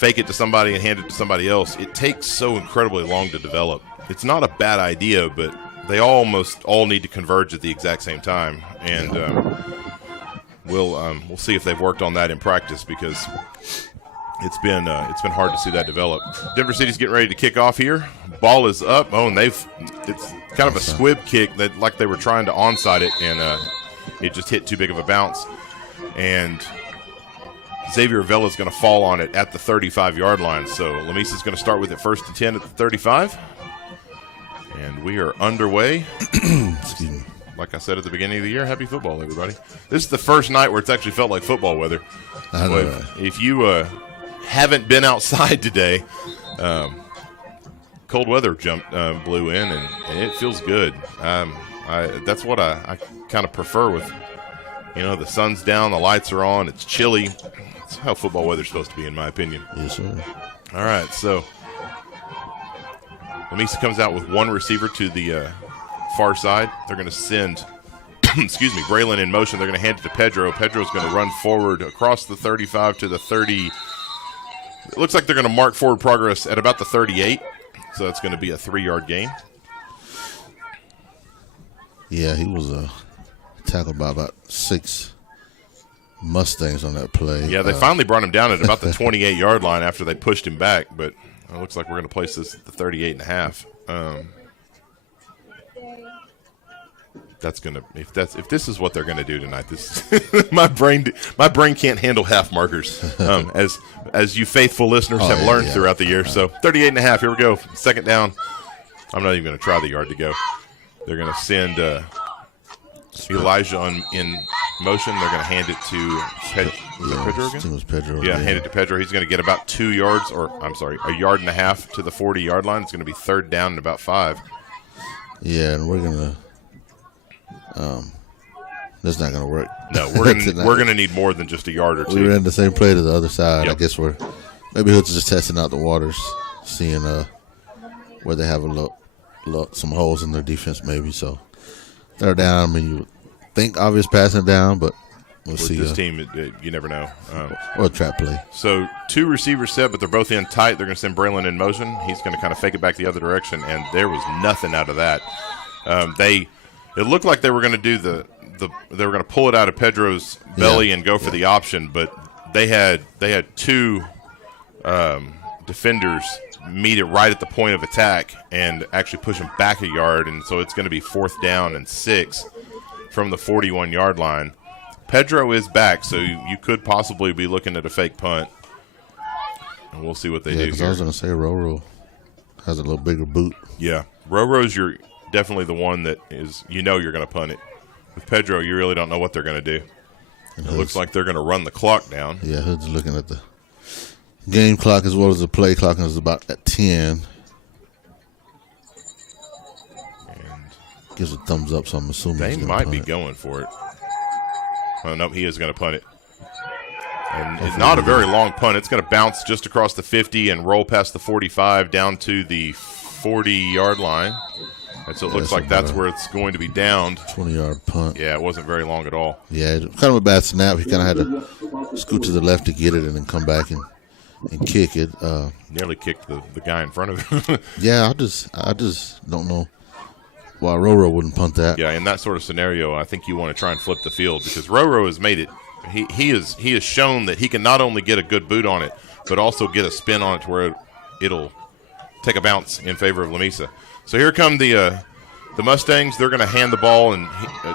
fake it to somebody and hand it to somebody else, it takes so incredibly long to develop. It's not a bad idea, but they almost all need to converge at the exact same time. And we'll see if they've worked on that in practice, because it's been hard to see that develop. Denver City's getting ready to kick off here. Ball is up. Oh, and it's kind of a squib kick that like they were trying to onside it, and it just hit too big of a bounce. And Xavier Vela is going to fall on it at the 35-yard line. So Lamesa is going to start with it 1st and 10 at the 35. And we are underway. Like I said at the beginning of the year, happy football, everybody. This is the first night where it's actually felt like football weather. I know. If you haven't been outside today, cold weather blew in, and it feels good. That's what I kind of prefer with, the sun's down, the lights are on, it's chilly. That's how football weather's supposed to be, in my opinion. Yes, sir. All right, so Lamesa comes out with one receiver to the far side. They're going to send, Braylon in motion. They're going to hand it to Pedro. Pedro's going to run forward across the 35 to the 30. It looks like they're going to mark forward progress at about the 38. So that's going to be a 3-yard gain. Yeah, he was tackled by about 6 Mustangs on that play. Yeah, they finally brought him down at about the 28-yard line after they pushed him back, but it looks like we're going to place this at the 38.5. If this is what they're going to do tonight, this my brain can't handle half markers, as you faithful listeners have learned throughout the year. So 38.5. Here we go. 2nd down. I'm not even going to try the yard to go. They're going to send Elijah in motion. They're going to hand it to Pedro again? It was Pedro. Yeah, hand it to Pedro. He's going to get about 2 yards, a yard and a half to the 40-yard line. It's going to be 3rd down and about 5. Yeah, and we're going to that's not going to work. No, we're going to need more than just a yard or 2. We ran the same play to the other side. Yep. I guess maybe he'll just testing out the waters, seeing where they have some holes in their defense maybe. So they're down. I mean, you would think obvious passing down, but we'll see. This team, you never know. Or a trap play. So 2 receivers set, but they're both in tight. They're going to send Braylon in motion. He's going to kind of fake it back the other direction, and there was nothing out of that. It looked like they were going to do they were going to pull it out of Pedro's belly and go for the option, but they had 2 defenders meet it right at the point of attack and actually push him back a yard, and so it's going to be 4th down and 6 from the 41-yard line. Pedro is back, so you could possibly be looking at a fake punt, and we'll see what they do here. I was going to say Roro has a little bigger boot. Yeah, Roro's definitely the one that is, you're going to punt it. With Pedro, you really don't know what they're going to do. It looks like they're going to run the clock down. Yeah, Hood's looking at the game clock as well as the play clock, and it's about at 10. And gives a thumbs up, so I'm assuming they might be going for it. Oh, no, he is going to punt it. And it's not a very long punt. It's going to bounce just across the 50 and roll past the 45 down to the 40-yard line. And so it looks like that's where it's going to be downed. 20-yard punt. Yeah, it wasn't very long at all. Yeah, kind of a bad snap. He kind of had to scoot to the left to get it and then come back and kick it. Nearly kicked the guy in front of him. Yeah, I just don't know why Roro wouldn't punt that. Yeah, in that sort of scenario, I think you want to try and flip the field, because Roro has made it. He has shown that he can not only get a good boot on it, but also get a spin on it to where it'll take a bounce in favor of Lamesa. So here come the Mustangs. They're going to hand the ball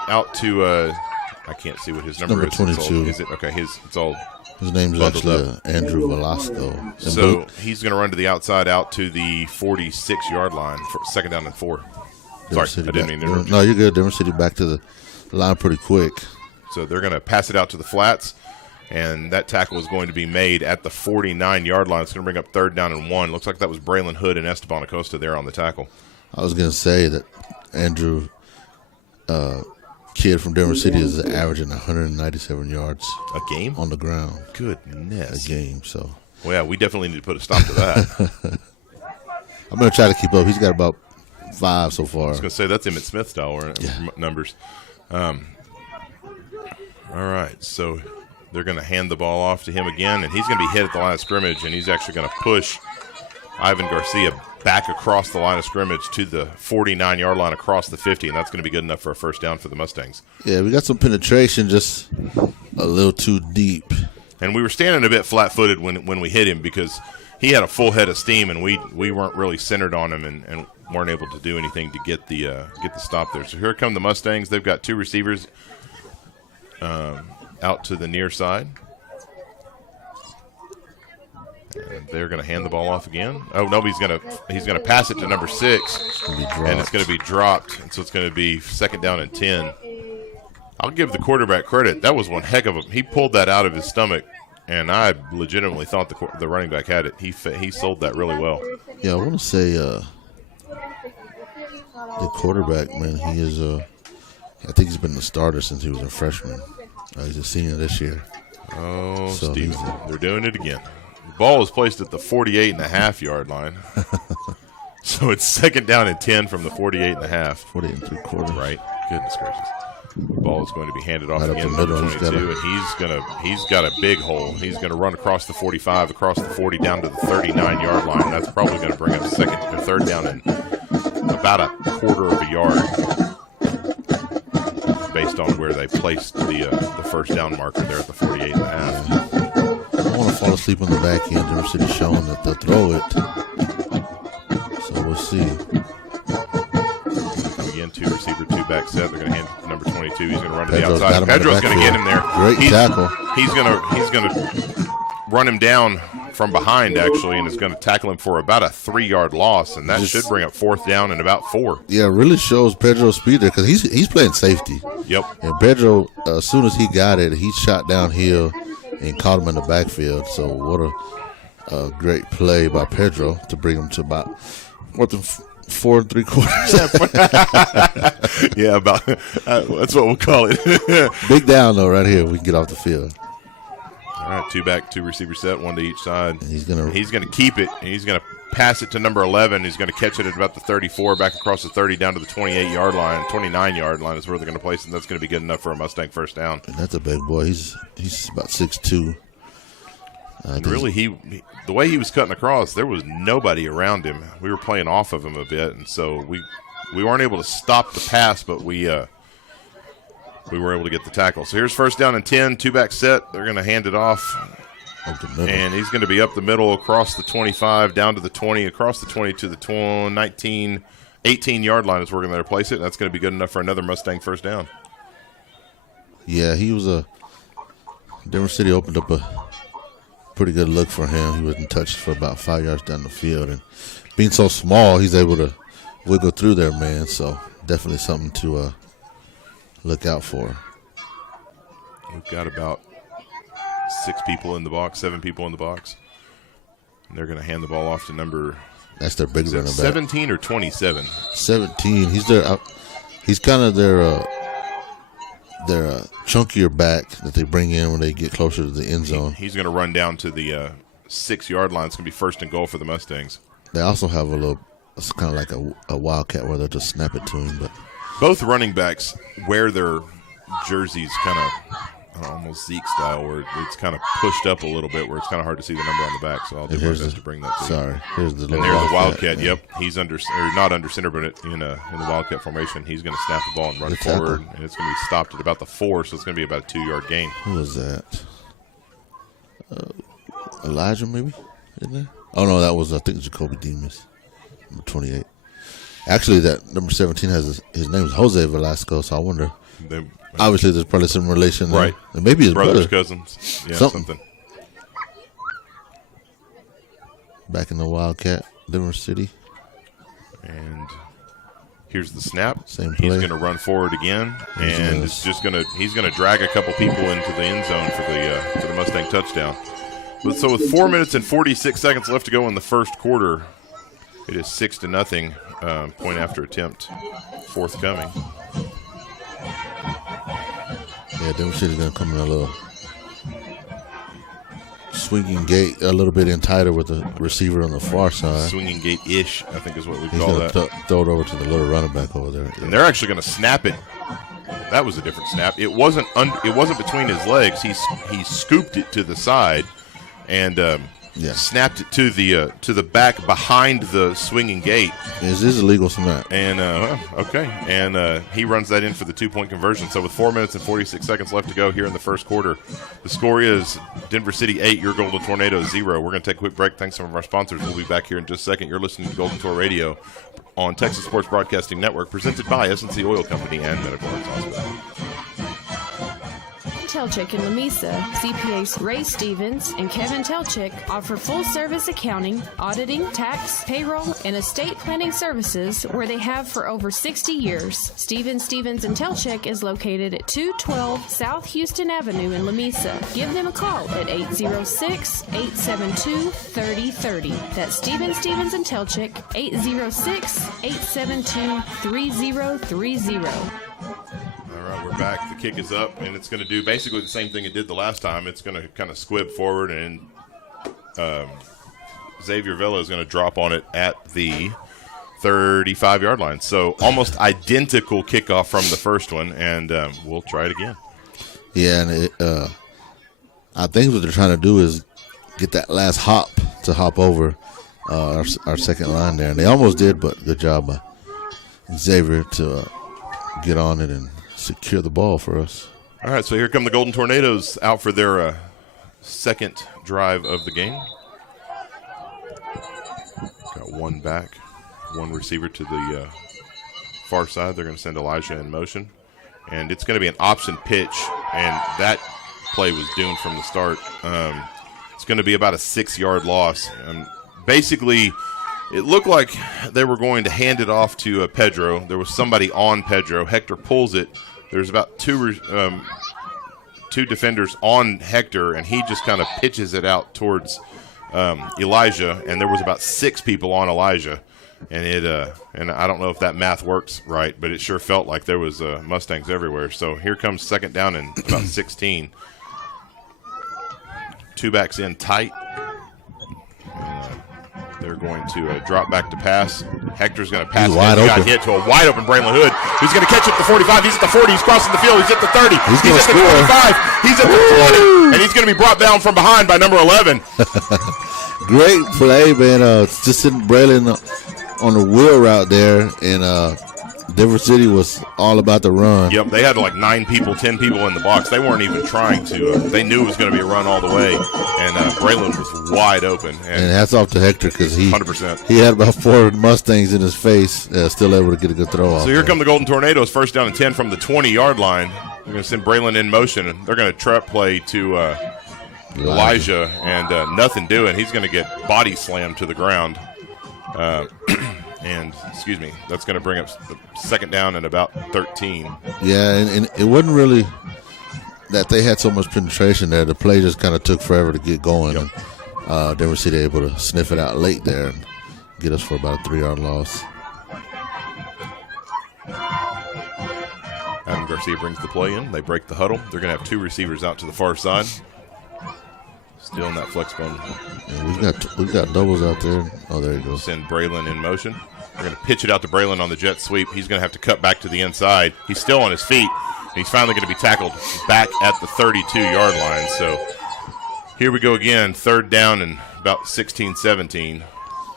out to I can't see what his number is. Number 22. Is it okay? It's all. His name's actually Andrew Velasco. So he's going to run to the outside, out to the 46-yard line for 2nd down and 4. Sorry, I didn't mean to interrupt. No, you're good. Denver City back to the line pretty quick. So they're going to pass it out to the flats, and that tackle is going to be made at the 49-yard line. It's going to bring up 3rd down and 1. Looks like that was Braylon Hood and Esteban Acosta there on the tackle. I was going to say that Andrew, kid from Denver City, is averaging 197 yards a game on the ground. Goodness, a game. So, well, yeah, we definitely need to put a stop to that. I'm going to try to keep up. He's got about 5 so far. I was going to say that's Emmitt Smith style numbers. All right, so they're going to hand the ball off to him again, and he's going to be hit at the line of scrimmage, and he's actually going to push Ivan Garcia back across the line of scrimmage to the 49-yard line across the 50, and that's going to be good enough for a first down for the Mustangs. Yeah, we got some penetration, just a little too deep. And we were standing a bit flat-footed when we hit him because he had a full head of steam, and we weren't really centered on him and weren't able to do anything to get the stop there. So here come the Mustangs. They've got 2 receivers out to the near side. And they're going to hand the ball off again. Oh no, he's going to pass it to number 6, and it's going to be dropped. And so it's going to be second down and 10. I'll give the quarterback credit. That was one heck of a. He pulled that out of his stomach, and I legitimately thought the running back had it. He sold that really well. Yeah, I want to say the quarterback, man. He is I think he's been the starter since he was a freshman. He's a senior this year. Oh, so Steven, they're doing it again. The ball is placed at the 48.5-yard line. So it's second down and 10 from the 48.5. 48 and 3/4. Right. Goodness gracious. The ball is going to be handed off right again to number 22, and he's got a big hole. He's going to run across the 45, across the 40, down to the 39-yard line. That's probably going to bring up second or third down and about a quarter of a yard, based on where they placed the first down marker there at the 48.5. I don't want to fall asleep on the back end. Denver City showing that they'll throw it. So we'll see. Again, 2 receiver, 2 back set. They're going to hand it to number 22. He's going to run to the Pedro's outside. Pedro's going to get him there. Great tackle. He's going to run him down from behind, actually, and is going to tackle him for about a 3-yard loss, and that should bring up fourth down and about 4. Yeah, really shows Pedro's speed there because he's playing safety. Yep. And Pedro, as soon as he got it, he shot downhill and caught him in the backfield. So what a great play by Pedro to bring him to about 4 3/4. Yeah, about that's what we'll call it. Big down though, right here. We can get off the field. All right, 2 back, 2 receiver set, 1 to each side. And he's gonna keep it, and he's gonna pass it to number 11. He's gonna catch it at about the 34, back across the 30, down to the 28-yard line. 29-yard line is where they're gonna place it. That's gonna be good enough for a Mustang first down. And that's a big boy. He's about 6'2". And really, the way he was cutting across, there was nobody around him. We were playing off of him a bit, and so we weren't able to stop the pass, but we were able to get the tackle. So here's first down and 10, 2 back set. They're going to hand it off, and he's going to be up the middle, across the 25, down to the 20, across the 20 to the 19, 18-yard line is where we're going to place it. That's going to be good enough for another Mustang first down. Yeah, Denver City opened up a pretty good look for him. He wasn't touched for about 5 yards down the field, and being so small, he's able to wiggle through there, man. So definitely something to look out for. We've got about 6 people in the box, 7 people in the box. And they're going to hand the ball off to number. That's their big running back. 17 or 27? 17. He's kind of their chunkier back that they bring in when they get closer to the end zone. He's going to run down to the 6-yard line. It's going to be first and goal for the Mustangs. They also have it's kind of like a wildcat where they'll just snap it to him. But both running backs wear their jerseys kind of almost Zeke style, where it's kind of pushed up a little bit, where it's kind of hard to see the number on the back. So I'll do my best to bring that to you. Sorry, here's the Wildcat. Yeah. Yep, he's not under center, but in the Wildcat formation, he's going to snap the ball and run forward, and it's going to be stopped at about the 4, so it's going to be about a 2-yard gain. Who was that? Elijah, maybe? Isn't there? Oh no, that was I think Jacoby Demas, number 28. Actually, that number 17 his name is Jose Velasco, so I wonder. Obviously, there's probably some relation there. Right. And maybe his brothers, brother. cousins. Yeah, something. Back in the Wildcat, Denver City. And here's the snap. Same play. He's going to run forward again, and he's going to drag a couple people into the end zone for the Mustang touchdown. But so with 4 minutes and 46 seconds left to go in the first quarter, it is 6-0. Point after attempt forthcoming. Yeah, Denver City's going to come in a little swinging gate, a little bit in tighter with the receiver on the far side. Swinging gate-ish, I think is what we He's call that. He's going to throw it over to the little running back over there. And they're actually going to snap it that was a different snap. It wasn't between his legs. He scooped it to the side and snapped it to the back behind the swinging gate. Is this a legal snap? And okay, and he runs that in for the 2-point conversion. So with 4 minutes and 46 seconds left to go here in the first quarter, the score is Denver City 8, your Golden Tornadoes 0. We're going to take a quick break. Thanks to some of our sponsors. We'll be back here in just a second. You're listening to Golden Tour Radio on Texas Sports Broadcasting Network, presented by S&C Oil Company and Medical Arts Hospital. Telchick in Lamesa, CPAs Ray Stevens and Kevin Telchick offer full-service accounting, auditing, tax, payroll, and estate planning services where they have for over 60 years. Stevens and Telchick is located at 212 South Houston Avenue in Lamesa. Give them a call at 806-872-3030. That's Stevens and Telchick, 806-872-3030. All right, we're back. The kick is up, and it's going to do basically the same thing it did the last time. It's going to kind of squib forward, and Xavier Vela is going to drop on it at the 35-yard line. So almost identical kickoff from the first one, and we'll try it again. Yeah, and I think what they're trying to do is get that last hop to hop over our second line there. And they almost did, but good job by Xavier to get on it and secure the ball for us. All right, so here come the Golden Tornadoes out for their second drive of the game. Got one back, one receiver to the far side. They're going to send Elijah in motion. And it's going to be an option pitch, and that play was doomed from the start. It's going to be about a 6-yard loss. Basically, it looked like they were going to hand it off to Pedro. There was somebody on Pedro. Hector pulls it. There's about two defenders on Hector, and he just kind of pitches it out towards Elijah. And there was about 6 people on Elijah, and and I don't know if that math works right, but it sure felt like there was Mustangs everywhere. So here comes second down and about 16. 2 backs in tight. They're going to drop back to pass. Hector's going to pass. He got hit to a wide open Braylon Hood. He's going to catch it at the 45. He's at the 40. He's crossing the field. He's at the 30. He's at the 25. He's at the 20. And he's going to be brought down from behind by number 11. Great play, man. Just sitting Braylon on the wheel route there. And Denver City was all about the run. Yep, they had like 9 people, 10 people in the box. They weren't even trying to. They knew it was going to be a run all the way, and Braylon was wide open. And hats off to Hector because he 100%. He had about 4 Mustangs in his face, still able to get a good throw off. So here come the Golden Tornadoes, first down and 10 from the 20-yard line. They're going to send Braylon in motion, and they're going to trap play to Elijah, and nothing doing. He's going to get body slammed to the ground. And, excuse me, that's going to bring up the second down and about 13. Yeah, and it wasn't really that they had so much penetration there. The play just kind of took forever to get going. Yep. And Denver City able to sniff it out late there and get us for about a 3-yard loss. Adam Garcia brings the play in. They break the huddle. They're going to have 2 receivers out to the far side. Still in that flex bone. Yeah, we've got doubles out there. Oh, there you go. Send Braylon in motion. They're going to pitch it out to Braylon on the jet sweep. He's going to have to cut back to the inside. He's still on his feet. And he's finally going to be tackled back at the 32-yard line. So here we go again, third down and about 16, 17.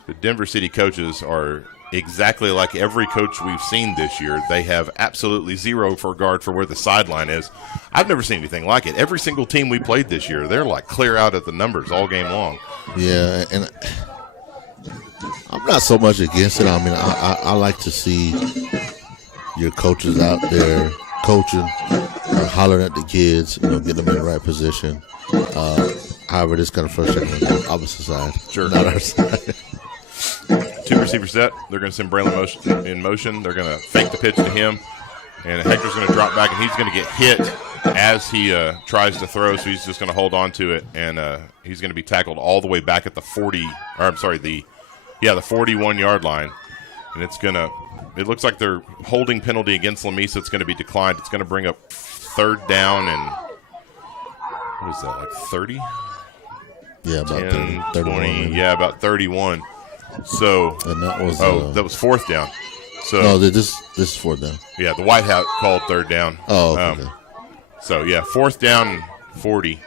The Denver City coaches are exactly like every coach we've seen this year. They have absolutely zero regard for where the sideline is. I've never seen anything like it. Every single team we played this year, they're like clear out at the numbers all game long. Yeah, and I'm not so much against it. I mean, I like to see your coaches out there coaching, hollering at the kids, getting them in the right position. However, it is kind of frustrating on the opposite side, Sure. not our side. 2 receiver set. They're going to send Braylon in motion. They're going to fake the pitch to him. And Hector's going to drop back, and he's going to get hit as he tries to throw, so he's just going to hold on to it. And he's going to be tackled all the way back at the 41-yard line. And it looks like they're holding penalty against Lamesa. It's going to be declined. It's going to bring up third down and, what is that, like 30? Yeah, about 10, 30, 20, yeah, about 31. So, and that was that was fourth down. So no, this is 4th down. Yeah, the White Hat called 3rd down. Oh, okay. So yeah, 4th down and 40.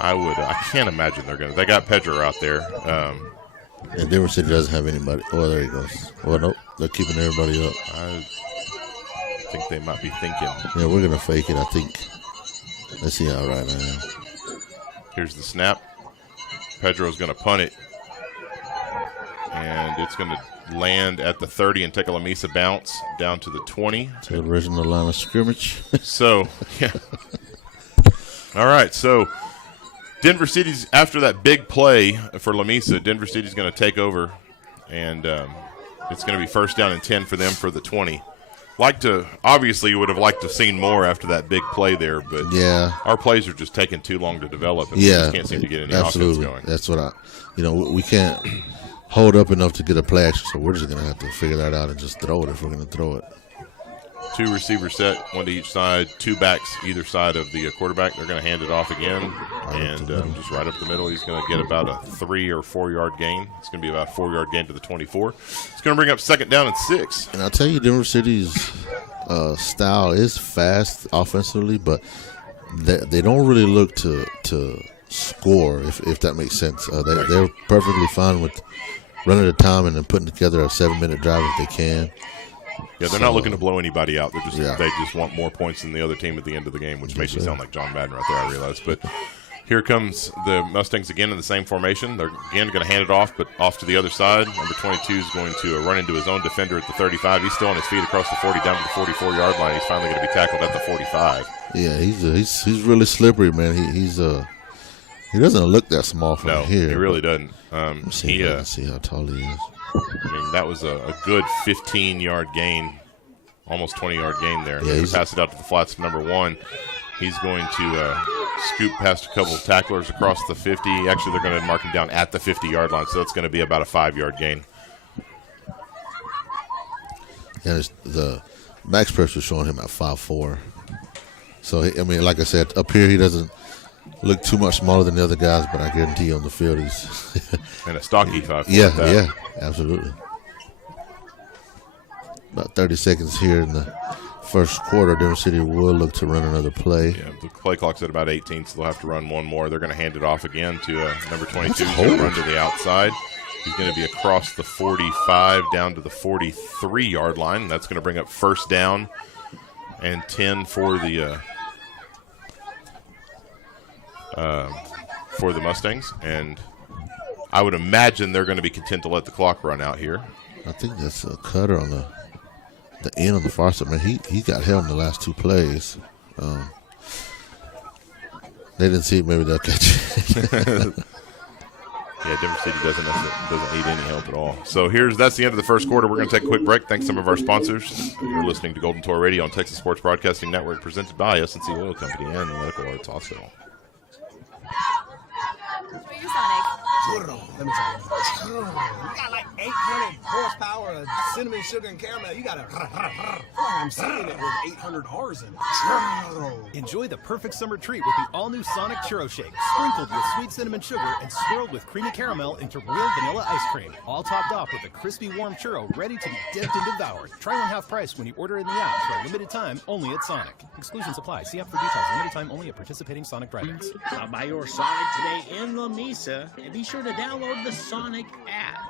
I can't imagine they got Pedro out there. And Denver City doesn't have anybody. Oh, there he goes. Well, nope, they're keeping everybody up. I think they might be thinking. Yeah, we're gonna fake it. I think. Let's see how right I am. Here's the snap. Pedro's going to punt it, and it's going to land at the 30 and take a Lamesa bounce down to the 20. To the original line of scrimmage. So, yeah. All right, so Denver City's, after that big play for Lamesa, Denver City's going to take over, and it's going to be 1st down and 10 for them for the 20. Obviously you would have liked to have seen more after that big play there, but yeah, our plays are just taking too long to develop, and we just can't seem to get any offense going. That's what we can't hold up enough to get a play action, so we're just going to have to figure that out and just throw it if we're going to throw it. 2 receivers set, 1 to each side, 2 backs either side of the quarterback. They're going to hand it off again, and just right up the middle. He's going to get about a 3 or 4 yard gain. It's going to be about a 4 yard gain to the 24. It's going to bring up 2nd down and 6. And I'll tell you, Denver City's style is fast offensively, but they don't really look to score, if that makes sense. They're perfectly fine with running the time and then putting together a 7-minute drive if they can. Yeah, they're not looking to blow anybody out. They just want more points than the other team at the end of the game, which makes me sound like John Madden right there, I realize. But here comes the Mustangs again in the same formation. They're again going to hand it off, but off to the other side. Number 22 is going to run into his own defender at the 35. He's still on his feet across the 40 down to the 44-yard line. He's finally going to be tackled at the 45. Yeah, he's really slippery, man. He doesn't look that small from here. No, he really doesn't. See how tall he is. I mean, that was a good 15-yard gain, almost 20-yard gain there. Yeah, he's pass it out to the flats, number 1. He's going to scoop past a couple of tacklers across the 50. Actually, they're going to mark him down at the 50-yard line, so that's going to be about a 5-yard gain. And the max pressure showing him at 5'4". So, like I said, up here he doesn't look too much smaller than the other guys, but I guarantee you on the field he's and a stocky 5'4". Yeah, absolutely. About 30 seconds here in the first quarter. Denver City will look to run another play. Yeah, the play clock's at about 18, so they'll have to run one more. They're going to hand it off again to number 22. He's going to run to the outside. He's going to be across the 45 down to the 43-yard line. That's going to bring up 1st down and 10 for the Mustangs, and I would imagine they're going to be content to let the clock run out here. I think that's a cutter on the end on the far side. Man, he got held in the last 2 plays. They didn't see it. Maybe they'll catch it. Yeah, Denver City doesn't need any help at all. So that's the end of the first quarter. We're going to take a quick break. Thanks to some of our sponsors. You're listening to Golden Tour Radio on Texas Sports Broadcasting Network, presented by S&C Oil Company and Medical Arts Hospital. Your Sonic. Let me tell you. You got like 800 horsepower of cinnamon, sugar, and caramel. You got I'm saying it with 800 R's in it. Enjoy the perfect summer treat with the all-new Sonic Churro Shake, sprinkled with sweet cinnamon sugar and swirled with creamy caramel into real vanilla ice cream, all topped off with a crispy warm churro ready to be dipped and devoured. Try one half price when you order in the app for a limited time only at Sonic. Exclusions apply. See app for details. Limited time only at participating Sonic drive-ins. Stop by your Sonic today in Lamesa and be sure to download the Sonic app.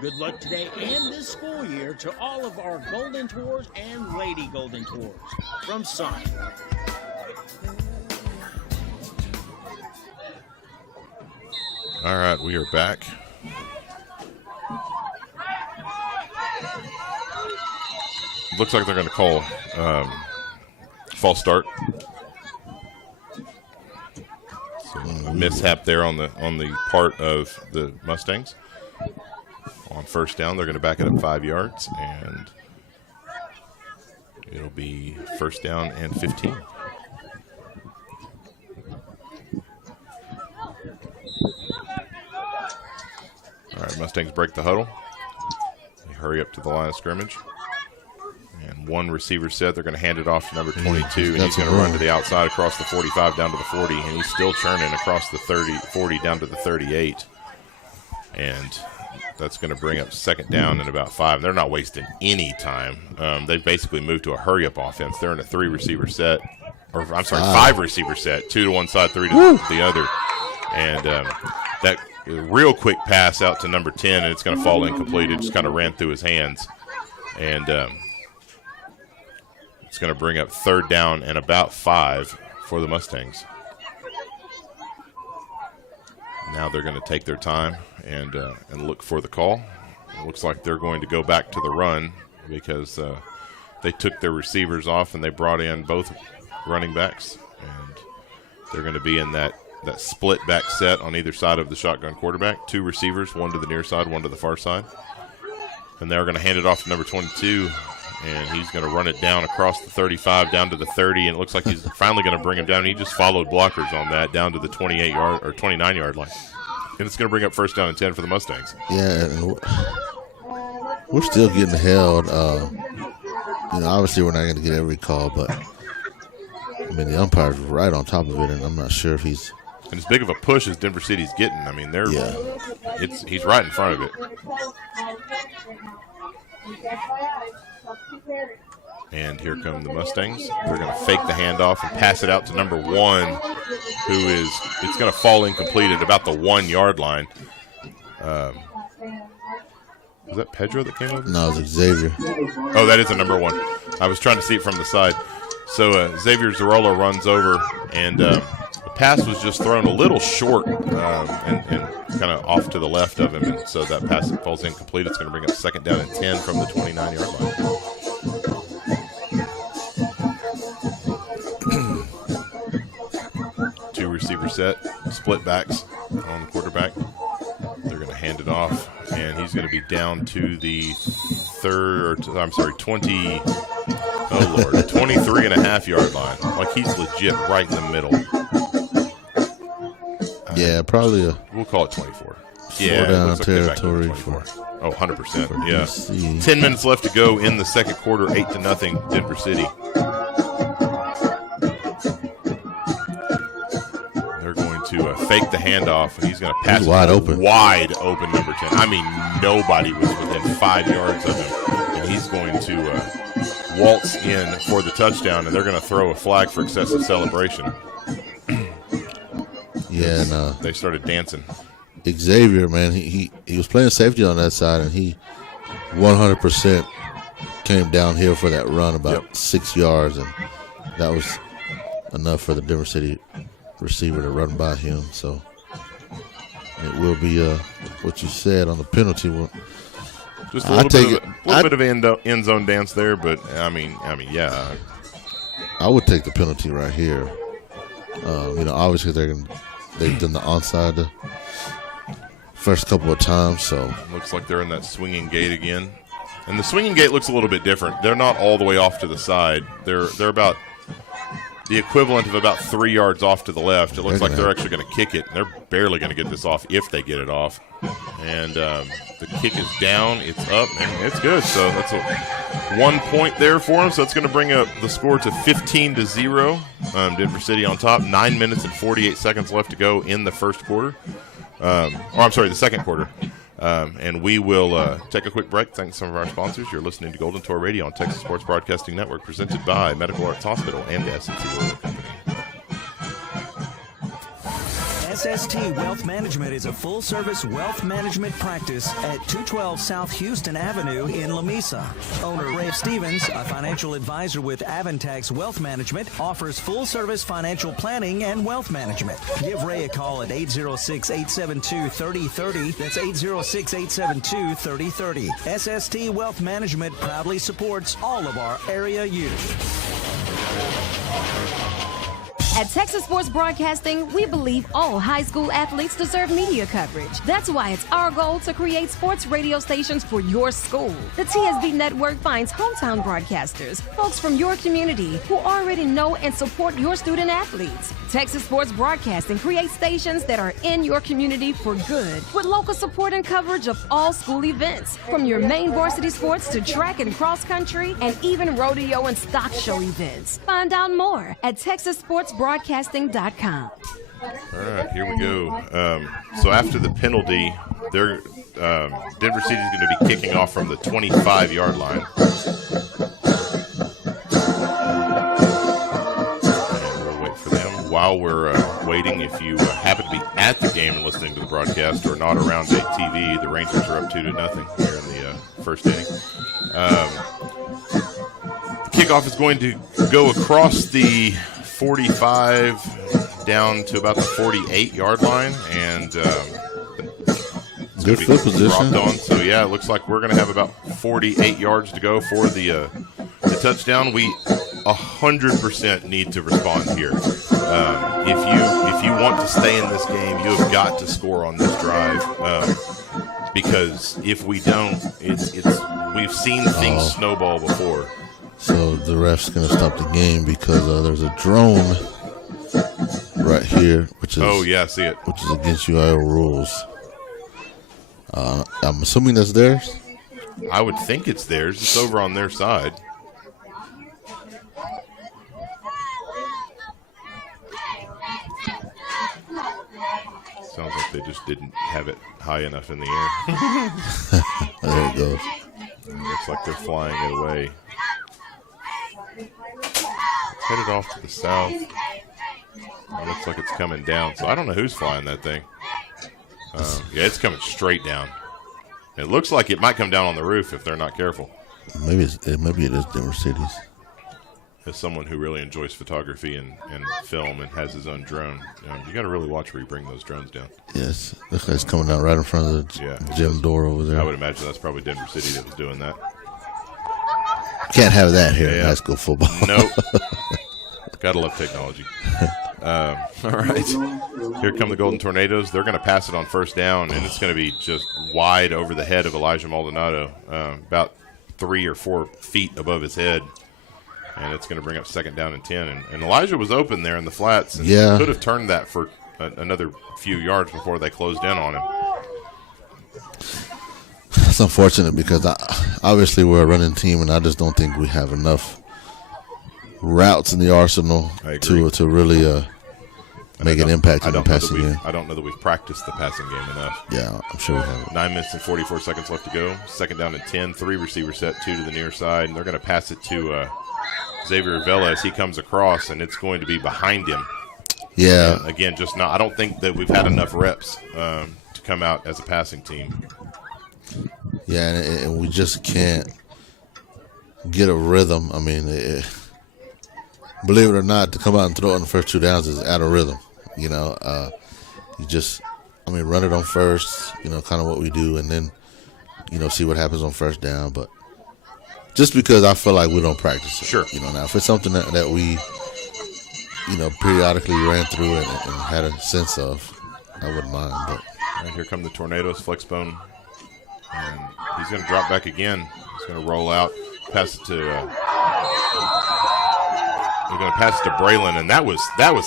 Good luck today and this school year to all of our Golden Tours and Lady Golden Tours from Sonic. All right, we are back. Looks like they're going to call false start. So a mishap there on the part of the Mustangs. On 1st down, they're going to back it up 5 yards, and it'll be 1st down and 15. All right, Mustangs break the huddle. They hurry up to the line of scrimmage. And 1 receiver set. They're going to hand it off to number 22, and he's going to run to the outside across the 45 down to the 40, and he's still churning across the 40 down to the 38. And That's going to bring up second down and about 5. They're not wasting any time. They've basically moved to a hurry-up offense. They're in a 3-receiver set. Or, I'm sorry, 5-receiver set. 2 to one side, 3 to the other. And that real quick pass out to number 10, and it's going to fall incomplete. It just kind of ran through his hands. And it's going to bring up third down and about 5 for the Mustangs. Now they're going to take their time and look for the call. It looks like they're going to go back to the run because they took their receivers off and they brought in both running backs. And they're going to be in that split back set on either side of the shotgun quarterback. 2 receivers, 1 to the near side, 1 to the far side. And they're going to hand it off to number 22, and he's going to run it down across the 35 down to the 30, and it looks like he's finally going to bring him down. He just followed blockers on that down to the 28-yard or 29-yard line. And it's going to bring up first down and 10 for the Mustangs. Yeah, and we're still getting held. Obviously we're not going to get every call, but I mean the umpire's right on top of it, and I'm not sure if he's. And as big of a push as Denver City's getting, I mean he's right in front of it. And here come the Mustangs. They're going to fake the handoff and pass it out to number 1, it's going to fall incomplete at about the 1-yard line. Was that Pedro that came over? No, it was Xavier. Oh, that is a number 1. I was trying to see it from the side. So Xavier Zarola runs over, and the pass was just thrown a little short and kind of off to the left of him, and so that pass falls incomplete. It's going to bring up second down and 10 from the 29-yard line. Two receiver set, split backs on the quarterback. They're going to hand it off, and he's going to be down to the 23 and a half yard line. Like he's legit right in the middle. Yeah, probably we'll call it 24. Yeah, down territory for. Oh, 100%. Yeah. 10 minutes left to go in the second quarter, 8-0 Denver City. They're going to fake the handoff, and he's going to pass it wide open, number 10. I mean, nobody was within 5 yards of him, and he's going to waltz in for the touchdown, and they're going to throw a flag for excessive celebration. Yeah, and they started dancing. Xavier, man, he was playing safety on that side, and he 100% came downhill for that run about 6 yards, and that was enough for the Denver City receiver to run by him. So it will be what you said on the penalty one. Just a little bit of end zone dance there, but I mean, yeah. I would take the penalty right here. Obviously they've done the onside the first couple of times, so looks like they're in that swinging gate again. And the swinging gate looks a little bit different. They're not all the way off to the side. They're about the equivalent of about 3 yards off to the left. It looks like they're actually going to kick it. They're barely going to get this off if they get it off. And the kick is down. It's up, and it's good. So that's a 1 point there for them. So it's going to bring up the score to 15-0. Denver City on top. 9 minutes and 48 seconds left to go in the first quarter. The second quarter. And we will take a quick break. Thanks to some of our sponsors. You're listening to Golden Tour Radio on Texas Sports Broadcasting Network, presented by Medical Arts Hospital and S&T Oil Company. SST Wealth Management is a full-service wealth management practice at 212 South Houston Avenue in Lamesa. Owner Ray Stevens, a financial advisor with Avantax Wealth Management, offers full-service financial planning and wealth management. Give Ray a call at 806-872-3030. That's 806-872-3030. SST Wealth Management proudly supports all of our area youth. At Texas Sports Broadcasting, we believe all high school athletes deserve media coverage. That's why it's our goal to create sports radio stations for your school. The TSB network finds hometown broadcasters, folks from your community who already know and support your student athletes. Texas Sports Broadcasting creates stations that are in your community for good, with local support and coverage of all school events, from your main varsity sports to track and cross country, and even rodeo and stock show events. Find out more at TexasSportsBroadcasting.com. All right, here we go. So after the penalty, they're Denver City is going to be kicking off from the 25-yard line. And we'll wait for them. While we're waiting, if you happen to be at the game and listening to the broadcast or not around TV, the Rangers are up 2-0 here in the first inning. The kickoff is going to go across the 45 down to about the 48-yard line, and good field position. Dropped on. So yeah, it looks like we're going to have about 48 yards to go for the touchdown. We 100% need to respond here. If you want to stay in this game, you have got to score on this drive. Because if we don't, we've seen things snowball before. So the ref's going to stop the game because there's a drone right here, which is see it, which is against UIL rules. I'm assuming that's theirs. I would think it's theirs. It's over on their side. Sounds like they just didn't have it high enough in the air. There it goes. Looks like they're flying it away. It's headed off to the south. It looks like it's coming down. So I don't know who's flying that thing. Yeah, it's coming straight down. It looks like it might come down on the roof if they're not careful. Maybe it is Denver City's. As someone who really enjoys photography and film and has his own drone, you got to really watch where you bring those drones down. Yes, looks like it's coming down right in front of the gym door over there. I would imagine that's probably Denver City that was doing that. Can't have that here in high school football. Nope. Gotta love technology. All right. Here come the Golden Tornadoes. They're going to pass it on first down, and it's going to be just wide over the head of Elijah Maldonado, about 3 or 4 feet above his head. And it's going to bring up second down and 10. And Elijah was open there in the flats and could have turned that for another few yards before they closed in on him. It's unfortunate because obviously we're a running team, and I just don't think we have enough routes in the arsenal to really make an impact in the passing game. I don't know that we've practiced the passing game enough. Yeah, I'm sure we haven't. 9 minutes and 44 seconds left to go. Second down and 10. 3 receiver set, 2 to the near side. And they're going to pass it to Xavier Vela as he comes across, and it's going to be behind him. Yeah. And again, just not. I don't think that we've had enough reps to come out as a passing team. Yeah, and we just can't get a rhythm. I mean, believe it or not, to come out and throw it on the first 2 downs is out of rhythm. You know, run it on first, kind of what we do, and then, see what happens on first down. But just because I feel like we don't practice it. Sure. Now if it's something that we, periodically ran through and had a sense of, I wouldn't mind. But all right, here come the Tornadoes, Flexbone. And he's going to drop back again. He's going to roll out, pass it to he's going to pass it to Braylon, and that was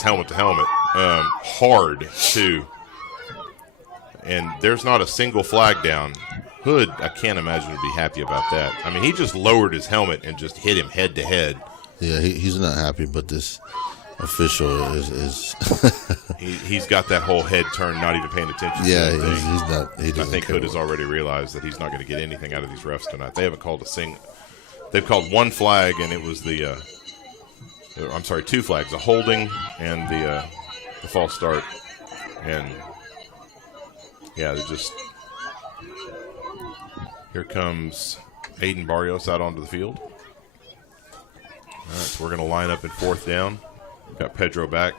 helmet to helmet, hard too. And there's not a single flag down. Hood, I can't imagine would be happy about that. I mean, he just lowered his helmet and just hit him head to head. Yeah, he's not happy, but this official is he's got that whole head turned, not even paying attention. Yeah, to he's not. I think Hood has already realized that he's not going to get anything out of these refs tonight. They haven't called They've called one flag, and it was the. I'm sorry, 2 flags: a holding and the false start. And yeah, they're just. Here comes Aiden Barrios out onto the field. All right, so we're going to line up in 4th down. We've got Pedro back.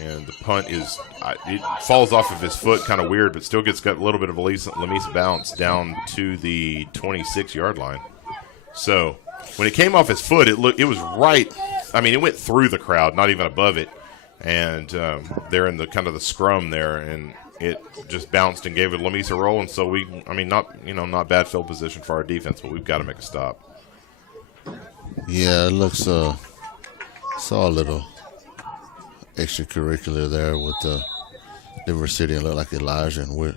And the punt is, it falls off of his foot, kind of weird, but still got a little bit of a Lamesa bounce down to the 26-yard line. So when it came off his foot, it was right. I mean, it went through the crowd, not even above it. And they're in the kind of the scrum there, and it just bounced and gave it a Lamesa roll. And so not bad field position for our defense, but we've got to make a stop. Yeah, it looks saw a little extracurricular there with Denver City. It looked like Elijah, and we're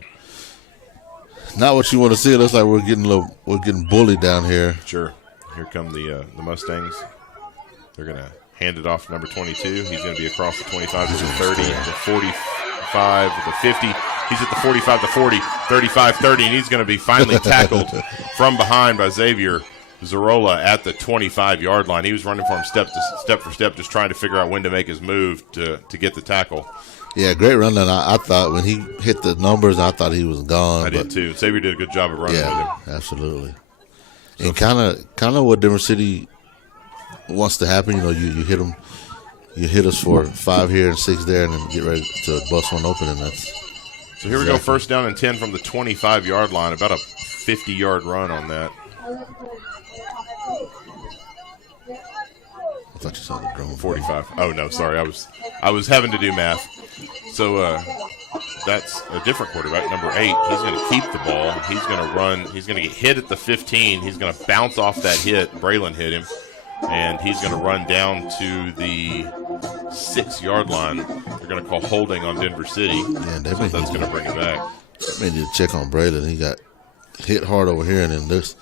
not what you want to see. It looks like we're getting bullied down here. Sure. Here come the Mustangs. They're gonna hand it off to number 22. He's gonna be across the 25 to the 30, the 45, the 50. He's at the 45 to 40, 35 30, and he's going to be finally tackled from behind by Xavier Zarola at the 25-yard line. He was running for him step for step, just trying to figure out when to make his move to get the tackle. Yeah, great run. And I thought when he hit the numbers, I thought he was gone. I did too. Xavier did a good job of running with him. Absolutely. So and kind of what Denver City wants to happen. You know, you hit them, you hit us for 5 here and 6 there, and then get ready to bust one open, and that's. So here we go, first down and 10 from the 25-yard line. About a 50-yard run on that. I thought you saw the drone. 45. Oh no, sorry, I was having to do math. So that's a different quarterback, number 8. He's going to keep the ball. He's going to run. He's going to get hit at the 15. He's going to bounce off that hit. Braylon hit him, and he's going to run down to the 6-yard line. They're going to call holding on Denver City. Yeah, so that's going to bring it back. They need to check on Braylon. He got hit hard over here, and then this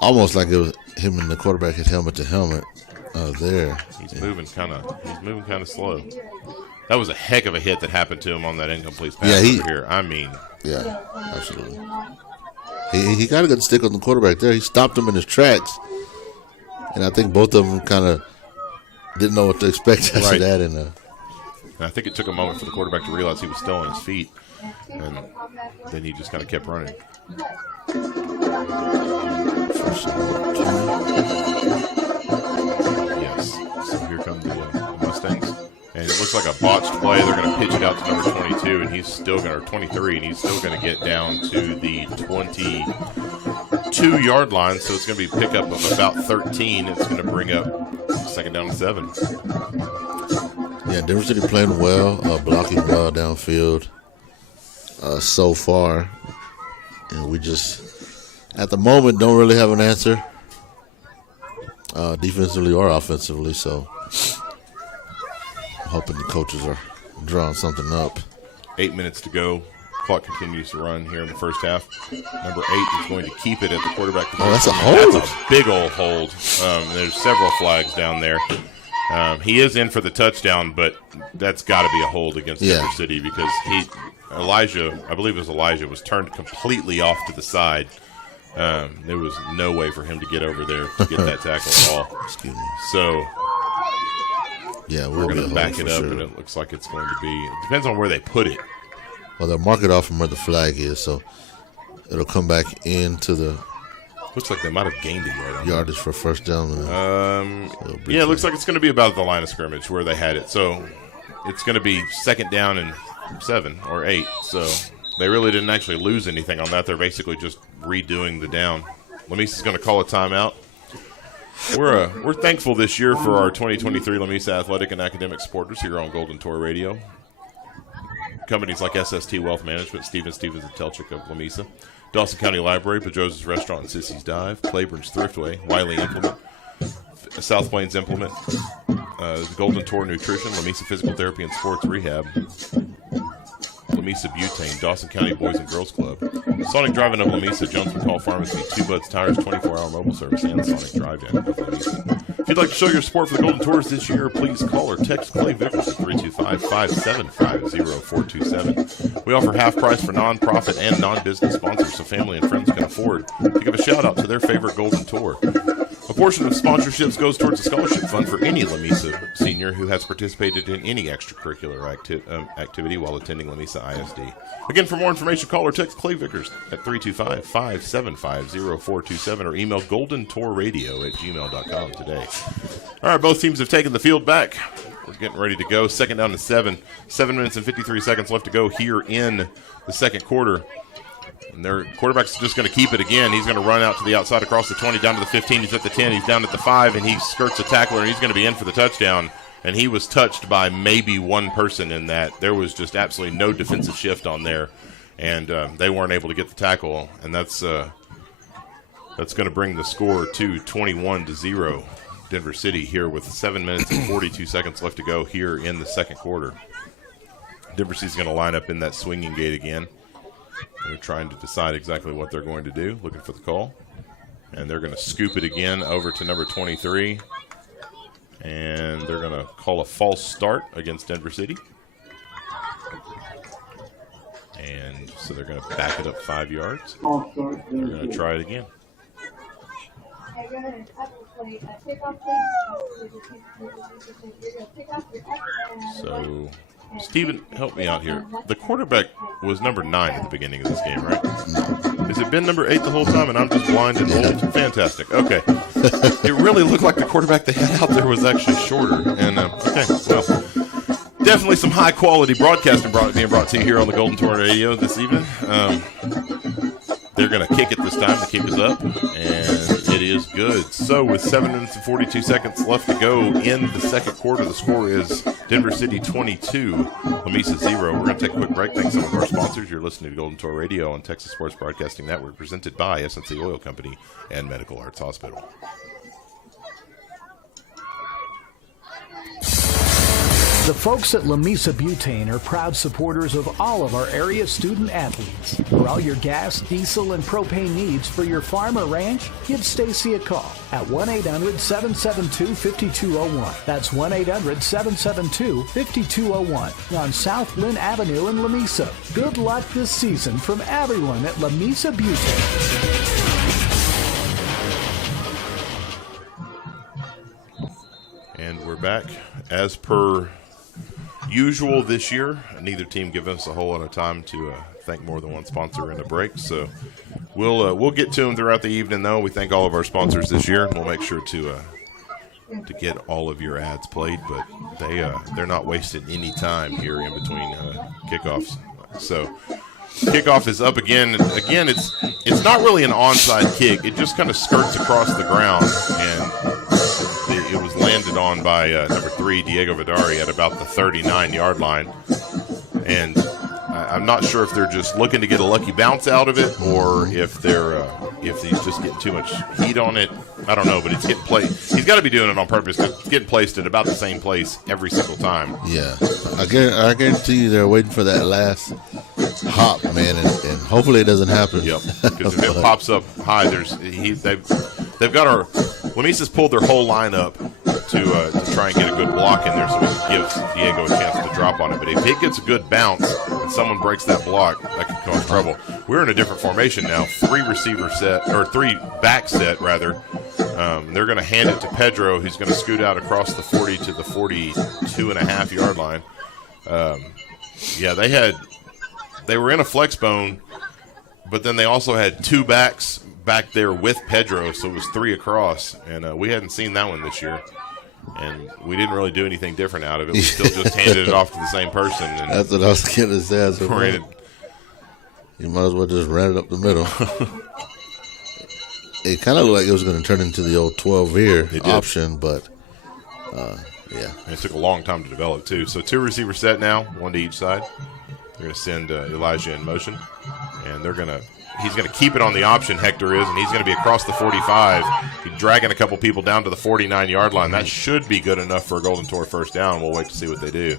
almost like it was him and the quarterback hit helmet to helmet there. He's moving kind of slow. That was a heck of a hit that happened to him on that incomplete pass over here. I mean, yeah, absolutely. He got a good stick on the quarterback there. He stopped him in his tracks, and I think both of them kind of didn't know what to expect after that. And I think it took a moment for the quarterback to realize he was still on his feet, and then he just kind of kept running. Yes. So here come the Mustangs. And it looks like a botched play. They're going to pitch it out to number 22, and he's still going to 23, and he's still going to get down to the 22-yard line. So it's going to be a pickup of about 13. It's going to bring up second down and 7. Yeah, Denver City playing well, blocking well downfield so far, and we just at the moment don't really have an answer defensively or offensively. So. Hoping the coaches are drawing something up. 8 minutes to go. Clock continues to run here in the first half. Number 8 is going to keep it at the quarterback position. Oh, that's a hold. That's a big old hold. There's several flags down there. He is in for the touchdown, but that's got to be a hold against Denver City because Elijah, I believe it was Elijah, was turned completely off to the side. There was no way for him to get over there to get that tackle at all. Excuse me. So. Yeah, we're going to back it up, and it looks like it's going to be. It depends on where they put it. Well, they'll mark it off from where the flag is, so it'll come back into the. Looks like they might have gained a yardage for first down. Yeah, it looks like it's going to be about the line of scrimmage where they had it. So it's going to be second down and 7 or 8. So they really didn't actually lose anything on that. They're basically just redoing the down. Lamesa is going to call a timeout. We're thankful this year for our 2023 Lamesa athletic and academic supporters here on Golden Tour Radio. Companies like SST Wealth Management, Stevens and Telchik of Lamesa, Dawson County Library, Pedrosa's Restaurant and Sissy's Dive, Claiborne's Thriftway, Wiley Implement, South Plains Implement, the Golden Tour Nutrition, Lamesa Physical Therapy and Sports Rehab, Lamesa Butane, Dawson County Boys and Girls Club, Sonic Drive-In of Lamesa, Jones McCall Pharmacy, Two Buds Tires, 24-hour mobile service, and Sonic Drive-In of Lamesa. If you'd like to show your support for the Golden Tours this year, please call or text Clay Vickers at 325-575-0427. We offer half price for non-profit and non-business sponsors so family and friends can afford to give a shout-out to their favorite Golden Tour. A portion of sponsorships goes towards a scholarship fund for any Lamesa senior who has participated in any extracurricular activity while attending Lamesa ISD. Again, for more information, call or text Clay Vickers at 325-575-0427 or email goldentourradio@gmail.com today. All right, both teams have taken the field back. We're getting ready to go. Second down to 7. 7 minutes and 53 seconds left to go here in the second quarter. And their quarterback's just going to keep it again. He's going to run out to the outside across the 20, down to the 15. He's at the 10. He's down at the 5, and he skirts a tackler, and he's going to be in for the touchdown. And he was touched by maybe one person in that. There was just absolutely no defensive shift on there, and they weren't able to get the tackle. And that's going to bring the score to 21-0. Denver City here with 7 minutes and 42 seconds left to go here in the second quarter. Denver City's going to line up in that swinging gate again. They're trying to decide exactly what they're going to do, looking for the call. And they're going to scoop it again over to number 23. And they're going to call a false start against Denver City. And So they're going to back it up 5 yards. They're going to try it again. So, Steven, help me out here. The quarterback was number 9 at the beginning of this game, right? Has it been number 8 the whole time and I'm just blind and old? Fantastic. Okay. It really looked like the quarterback they had out there was actually shorter. And, okay, well, definitely some high-quality broadcasting being brought to you here on the Golden Tour Radio this evening. They're going to kick it this time. The kick is up, and it is good. So with 7 minutes and 42 seconds left to go in the second quarter, the score is Denver City 22, Lamesa 0. We're going to take a quick break. Thanks to some of our sponsors. You're listening to Golden Tour Radio on Texas Sports Broadcasting Network, presented by SNC Oil Company and Medical Arts Hospital. The folks at Lamesa Butane are proud supporters of all of our area student athletes. For all your gas, diesel, and propane needs for your farm or ranch, give Stacy a call at 1-800-772-5201. That's 1-800-772-5201 on South Lynn Avenue in Lamesa. Good luck this season from everyone at Lamesa Butane. And we're back. As per usual this year, neither team gave us a whole lot of time to thank more than one sponsor in the break. So we'll get to them throughout the evening, though. We thank all of our sponsors this year. We'll make sure to get all of your ads played, but they're not wasting any time here in between kickoffs. So kickoff is up again. Again, it's not really an onside kick. It just kind of skirts across the ground, and it was landed on by number 3, Diego Vidari, at about the 39-yard line. And I'm not sure if they're just looking to get a lucky bounce out of it, or if he's just getting too much heat on it. I don't know, but it's getting placed. He's got to be doing it on purpose. It's getting placed at about the same place every single time. Yeah, I guarantee you they're waiting for that last hop, man, and hopefully it doesn't happen. Yep, because if it pops up high, they've got our Lamesa's pulled their whole line up to try and get a good block in there, so it gives Diego a chance to drop on it. But if it gets a good bounce and someone breaks that block, that could cause trouble. We're in a different formation now, 3 back set rather. They're going to hand it to Pedro, who's going to scoot out across the 40 to the 42.5-yard line. They were in a flex bone, but then they also had 2 backs back there with Pedro, so it was 3 across, and we hadn't seen that one this year, and we didn't really do anything different out of it. We still just handed it off to the same person. And that's what I was going to say. You might as well just ran it up the middle. It kind of looked like it was going to turn into the old 12-year option, but yeah. And it took a long time to develop, too. So 2 receiver set now, 1 to each side. They're going to send Elijah in motion, and he's going to keep it on the option, Hector is, and he's going to be across the 45. He's dragging a couple people down to the 49-yard line. That should be good enough for a Golden Tour first down. We'll wait to see what they do.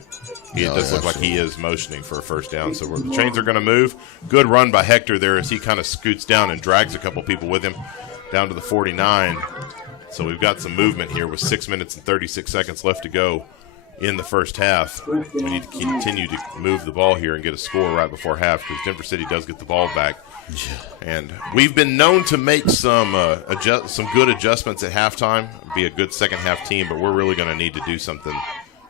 It does look like he is motioning for a first down. So the chains are going to move. Good run by Hector there as he kind of scoots down and drags a couple people with him down to the 49. So we've got some movement here with 6 minutes and 36 seconds left to go in the first half. We need to continue to move the ball here and get a score right before half, because Denver City does get the ball back. And we've been known to make some good adjustments at halftime, be a good second half team, but we're really going to need to do something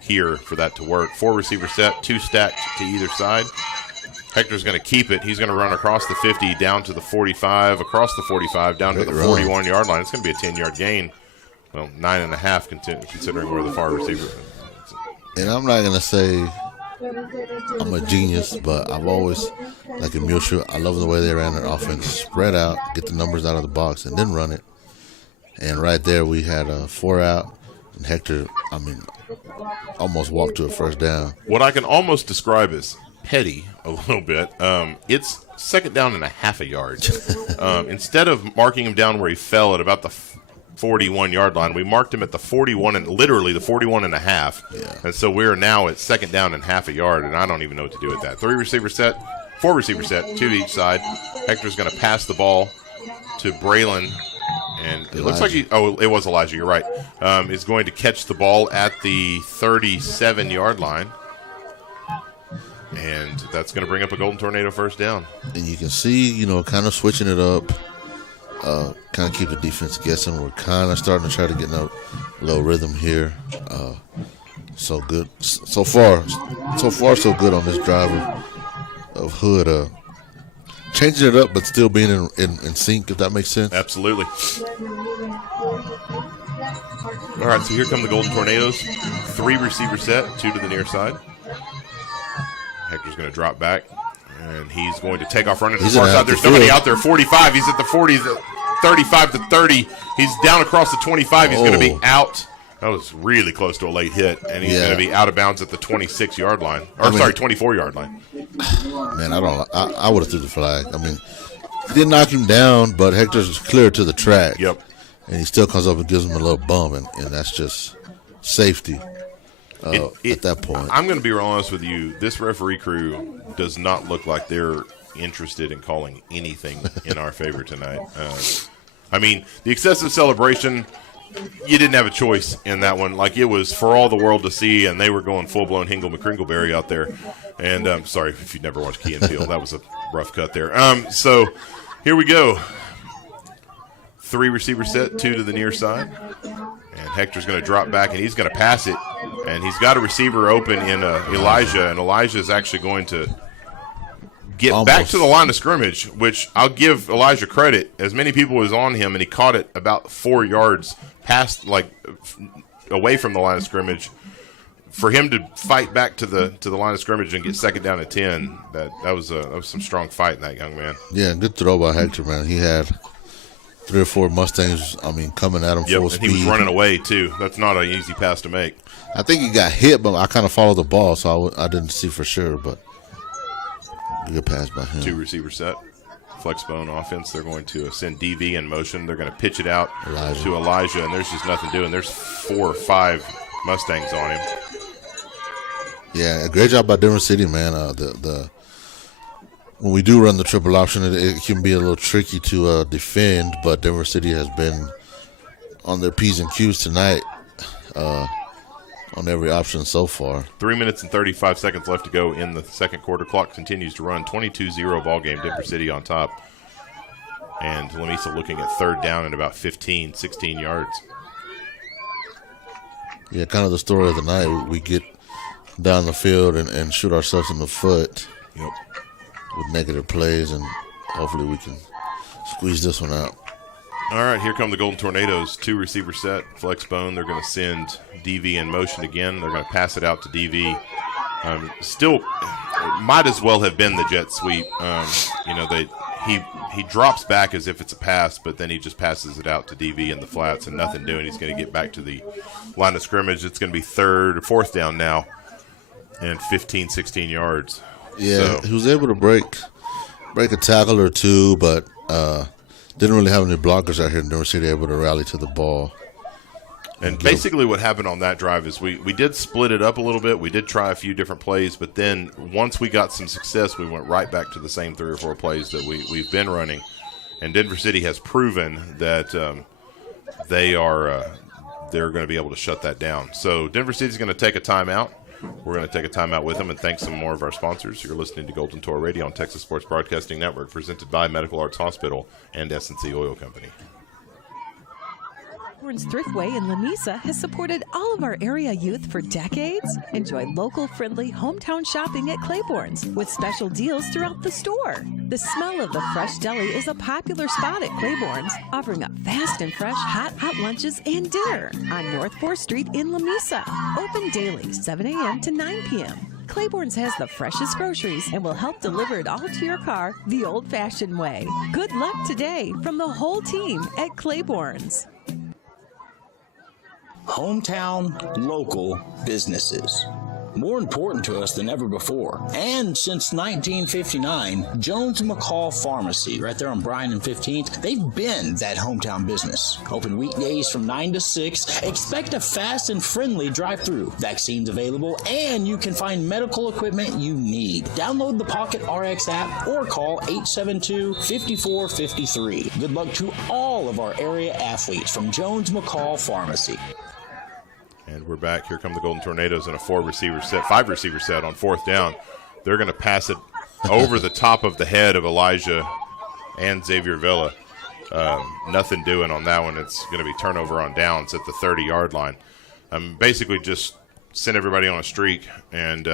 here for that to work. 4 receiver set, 2 stacked to either side. Hector's going to keep it. He's going to run across the 50 down to the 45, across the 45 down to the 41-yard line. It's going to be a 10-yard gain. Well, 9.5 considering where the far receiver is. And I'm not going to say I'm a genius, but I've always, like in Muleshoe, I love the way they ran their offense. Spread out, get the numbers out of the box, and then run it. And right there we had a 4 out, and Hector, almost walked to a first down. What I can almost describe as petty a little bit, it's 2nd down and a half a yard. Instead of marking him down where he fell at about the 41-yard line, we marked him at the 41 and literally the 41 and a half. Yeah. And so we're now at 2nd down and half a yard, and I don't even know what to do with that. 4 receiver set, 2 to each side. Hector's going to pass the ball to Braylon, and it looks like it was Elijah, you're right. Is going to catch the ball at the 37-yard line. And that's going to bring up a Golden Tornado first down. And you can see, kind of switching it up, kind of keep the defense guessing. We're kind of starting to try to get in a little rhythm here. So good. So far, so good on this drive of Hood. Changing it up, but still being in sync, if that makes sense. Absolutely. All right, so here come the Golden Tornadoes. 3 receiver set, 2 to the near side. Hector's going to drop back, and he's going to take off running to the far side. There's nobody out there. 45. He's at the 40. He's at 35 to 30. He's down across the 25. He's going to be out. That was really close to a late hit, and he's going to be out of bounds at the 26-yard line. 24-yard line. Man, I would have threw the flag. I mean, he didn't knock him down, but Hector's clear to the track. Yep. And he still comes up and gives him a little bump, and that's just safety at that point. I'm going to be real honest with you. This referee crew does not look like they're interested in calling anything in our favor tonight. I mean, the excessive celebration, you didn't have a choice in that one. Like, it was for all the world to see, and they were going full-blown Hingle McCringleberry out there. And sorry if you've never watched Key and Peele. That was a rough cut there. So here we go. 3 receiver set, 2 to the near side. And Hector's going to drop back, and he's going to pass it. And he's got a receiver open in Elijah, and Elijah is actually going to get back to the line of scrimmage, which I'll give Elijah credit. As many people was on him, and he caught it about 4 yards past, away from the line of scrimmage. For him to fight back to the line of scrimmage and get second down at 10, that was some strong fight in that young man. Yeah, good throw by Hector, man. He had 3 or 4 Mustangs, coming at him full speed. And he was running away, too. That's not an easy pass to make. I think he got hit, but I kind of followed the ball, so I didn't see for sure, but good pass by him. 2 receiver set. Flex bone offense. They're going to send DV in motion. They're going to pitch it out to Elijah, and there's just nothing doing. There's 4 or 5 Mustangs on him. Yeah, great job by Denver City, man. When we do run the triple option, it can be a little tricky to defend, but Denver City has been on their P's and Q's tonight on every option so far. 3 minutes and 35 seconds left to go in the second quarter. Clock continues to run. 22-0 ball game. Denver City on top. And Lamesa looking at third down and about 15, 16 yards. Yeah, kind of the story of the night. We get down the field and shoot ourselves in the foot. Yep. With negative plays, and hopefully we can squeeze this one out. All right, here come the Golden Tornadoes. 2 receiver set, flex bone. They're going to send DV in motion again. They're going to pass it out to DV. Still, might as well have been the jet sweep. He drops back as if it's a pass, but then he just passes it out to DV in the flats and nothing doing. He's going to get back to the line of scrimmage. It's going to be third or fourth down now and 15, 16 yards. Yeah, he was able to break a tackle or 2, but didn't really have any blockers out here in Denver City able to rally to the ball. And basically what happened on that drive is we did split it up a little bit. We did try a few different plays, but then once we got some success, we went right back to the same 3 or 4 plays that we've been running. And Denver City has proven that they're going to be able to shut that down. So Denver City's going to take a timeout. We're going to take a timeout with them and thank some more of our sponsors. You're listening to Golden Tour Radio on Texas Sports Broadcasting Network, presented by Medical Arts Hospital and S&C Oil Company. Claiborne's Thriftway in Lamesa has supported all of our area youth for decades. Enjoy local, friendly, hometown shopping at Claiborne's with special deals throughout the store. The smell of the fresh deli is a popular spot at Claiborne's, offering up fast and fresh hot lunches and dinner on North 4th Street in Lamesa. Open daily, 7 a.m. to 9 p.m. Claiborne's has the freshest groceries and will help deliver it all to your car the old-fashioned way. Good luck today from the whole team at Claiborne's. Hometown, local businesses. More important to us than ever before. And since 1959, Jones & McCall Pharmacy, right there on Bryan and 15th, they've been that hometown business. Open weekdays from 9 to 6. Expect a fast and friendly drive-thru. Vaccines available, and you can find medical equipment you need. Download the Pocket RX app or call 872-5453. Good luck to all of our area athletes from Jones & McCall Pharmacy. And we're back. Here come the Golden Tornadoes in a 5 receiver set on fourth down. They're going to pass it over the top of the head of Elijah and Xavier Villa. Nothing doing on that one. It's going to be turnover on downs at the 30-yard line. Basically just sent everybody on a streak and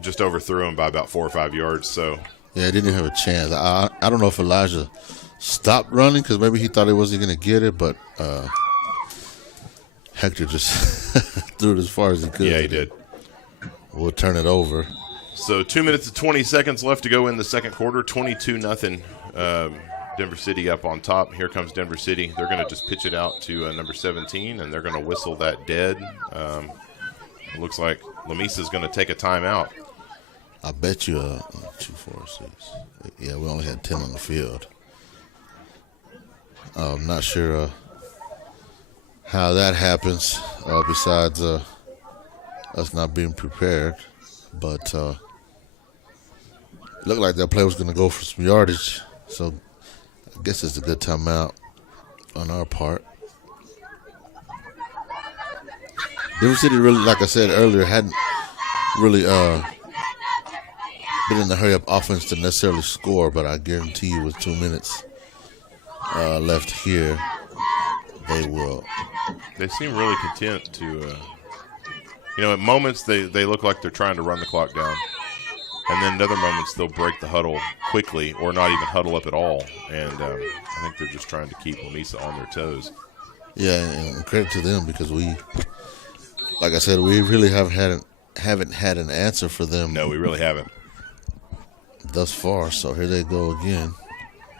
just overthrew him by about 4 or 5 yards. So yeah, he didn't have a chance. I don't know if Elijah stopped running because maybe he thought he wasn't going to get it, but Hector just threw it as far as he could. Yeah, he did. We'll turn it over. So 2 minutes and 20 seconds left to go in the second quarter. 22-0. Denver City up on top. Here comes Denver City. They're going to just pitch it out to number 17, and they're going to whistle that dead. It looks like Lamesa is going to take a timeout. I bet you 2, 4, 6. Yeah, we only had 10 on the field. I'm not sure how that happens besides us not being prepared. But it looked like that play was going to go for some yardage. So I guess it's a good timeout on our part. Denver City really, like I said earlier, hadn't really been in the hurry-up offense to necessarily score, but I guarantee you with 2 minutes left here, they will. They seem really content to, at moments they look like they're trying to run the clock down. And then in other moments they'll break the huddle quickly or not even huddle up at all. And I think they're just trying to keep Lamesa on their toes. Yeah, and credit to them because we, like I said, we really haven't had an answer for them. No, we really haven't. Thus far, so here they go again.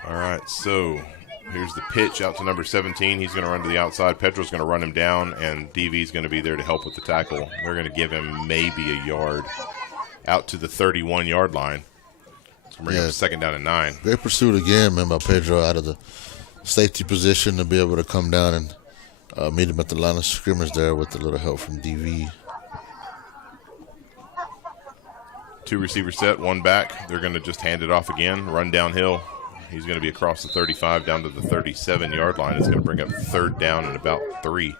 All right, so here's the pitch out to number 17. He's going to run to the outside. Pedro's going to run him down, and DV's going to be there to help with the tackle. They're going to give him maybe a yard out to the 31-yard line. It's going to bring up 2nd down and 9. Great pursuit again, man, by Pedro out of the safety position to be able to come down and meet him at the line of scrimmage there with a little help from DV. 2 receiver set, 1 back. They're going to just hand it off again, run downhill. He's going to be across the 35 down to the 37-yard line. It's going to bring up 3rd down and about 3.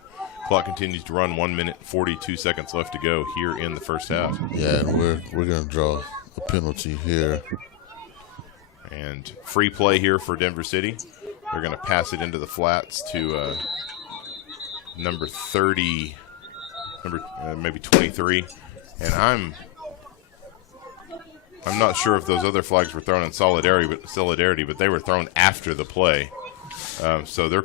Clock continues to run. 1 minute, 42 seconds left to go here in the first half. Yeah, and we're going to draw a penalty here. And free play here for Denver City. They're going to pass it into the flats to number 30, maybe 23. And I'm not sure if those other flags were thrown in solidarity, but they were thrown after the play. So they're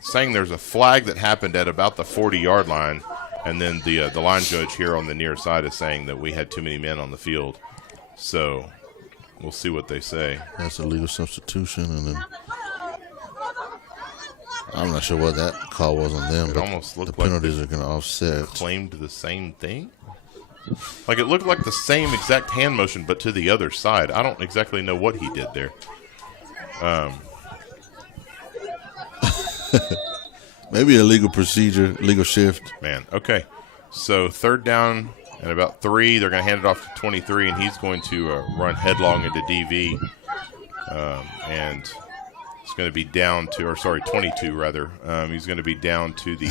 saying there's a flag that happened at about the 40-yard line, and then the line judge here on the near side is saying that we had too many men on the field. So we'll see what they say. That's a legal substitution, and then I'm not sure what that call was on them, but almost looked the penalties are going to offset. Claimed the same thing? Like it looked like the same exact hand motion, but to the other side. I don't exactly know what he did there. Maybe a legal procedure, legal shift. Man, okay. So 3rd down and about 3. They're going to hand it off to 23, and he's going to run headlong into DV. And it's going to be down to, 22 rather. He's going to be down to the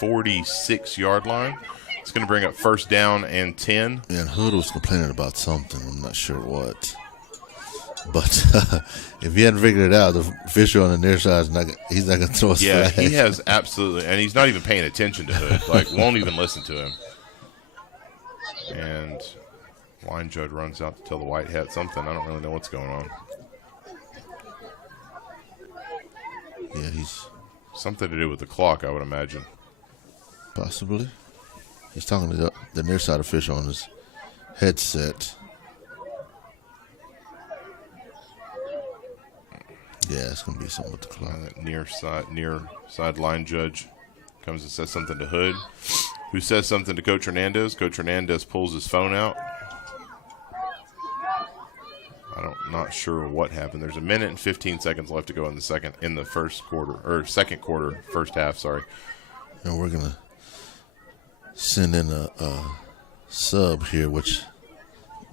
46-yard line. It's going to bring up 1st down and 10. Yeah, and Hood was complaining about something. I'm not sure what. But if he hadn't figured it out, the official on the near side he's not going to throw us flag. flag. He has absolutely, and he's not even paying attention to Hood. Like, won't even listen to him. And line judge runs out to tell the white hat something. I don't really know what's going on. Yeah, he's something to do with the clock, I would imagine. Possibly. He's talking to the near side official on his headset. Yeah, it's going to be something with the clock. Near side line judge comes and says something to Hood, who says something to Coach Hernandez. Coach Hernandez pulls his phone out. Not sure what happened. There's 1 minute and 15 seconds left to go in the second quarter, first half, sorry. And we're going to send in a sub here, which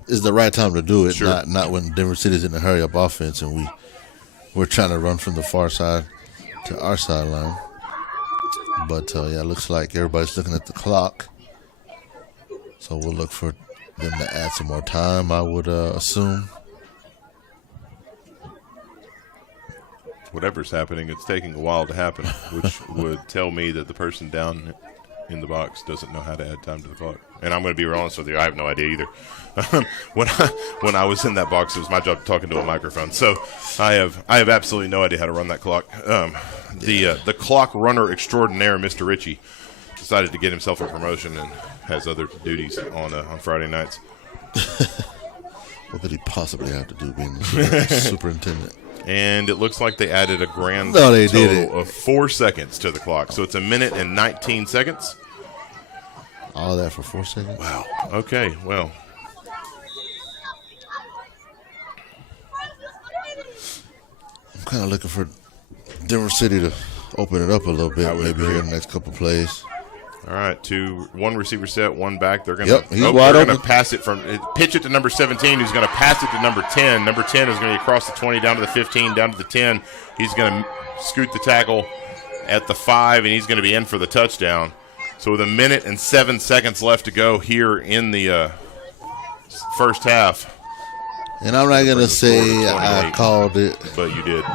is the right time to do it. Sure. Not when Denver City's in a hurry-up offense and we're trying to run from the far side to our sideline. But, yeah, it looks like everybody's looking at the clock. So we'll look for them to add some more time, I would assume. Whatever's happening, it's taking a while to happen, which would tell me that the person down in the box doesn't know how to add time to the clock. And I'm going to be real honest with you, I have no idea either. When I was in that box, it was my job talking to a microphone. So I have absolutely no idea how to run that clock. The clock runner extraordinaire, Mr. Ritchie, decided to get himself a promotion and has other duties on Friday nights. What could he possibly have to do being the superintendent? And it looks like they added a grand total of 4 seconds to the clock. So it's 1 minute and 19 seconds. All that for 4 seconds? Wow. Okay, well. I'm kind of looking for Denver City to open it up a little bit, maybe here in the next couple plays. All right, 1 receiver set, 1 back. They're going to pass it pitch it to number 17, who's going to pass it to number 10. Number 10 is going to get across the 20, down to the 15, down to the 10. He's going to scoot the tackle at the 5, and he's going to be in for the touchdown. So with 1 minute and 7 seconds left to go here in the first half. And I'm not going to say I called it. But you did.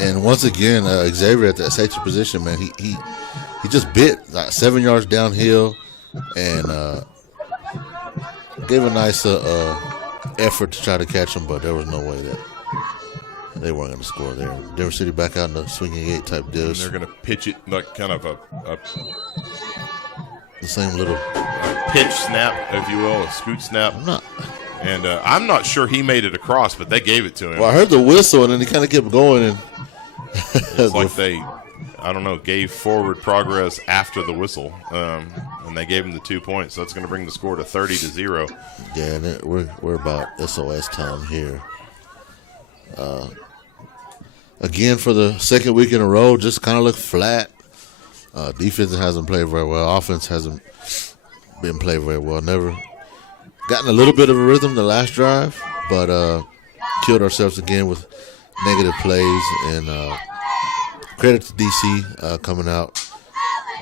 And once again, Xavier at that safety position, man, he just bit like 7 yards downhill and gave a nice effort to try to catch him, but there was no way that they weren't going to score there. Denver City back out in the swinging 8 type deal. They're going to pitch it like kind of the same little pitch snap, if you will, a scoot snap. I'm not sure he made it across, but they gave it to him. Well, I heard the whistle, and then he kind of kept going. And it's like they, gave forward progress after the whistle, and they gave him the 2 points. So that's going to bring the score to 30-0. Yeah, and we're about SOS time here. Again, for the second week in a row, just kind of look flat. Defense hasn't played very well. Offense hasn't been played very well. Never gotten a little bit of a rhythm the last drive, but killed ourselves again with negative plays. And credit to DC coming out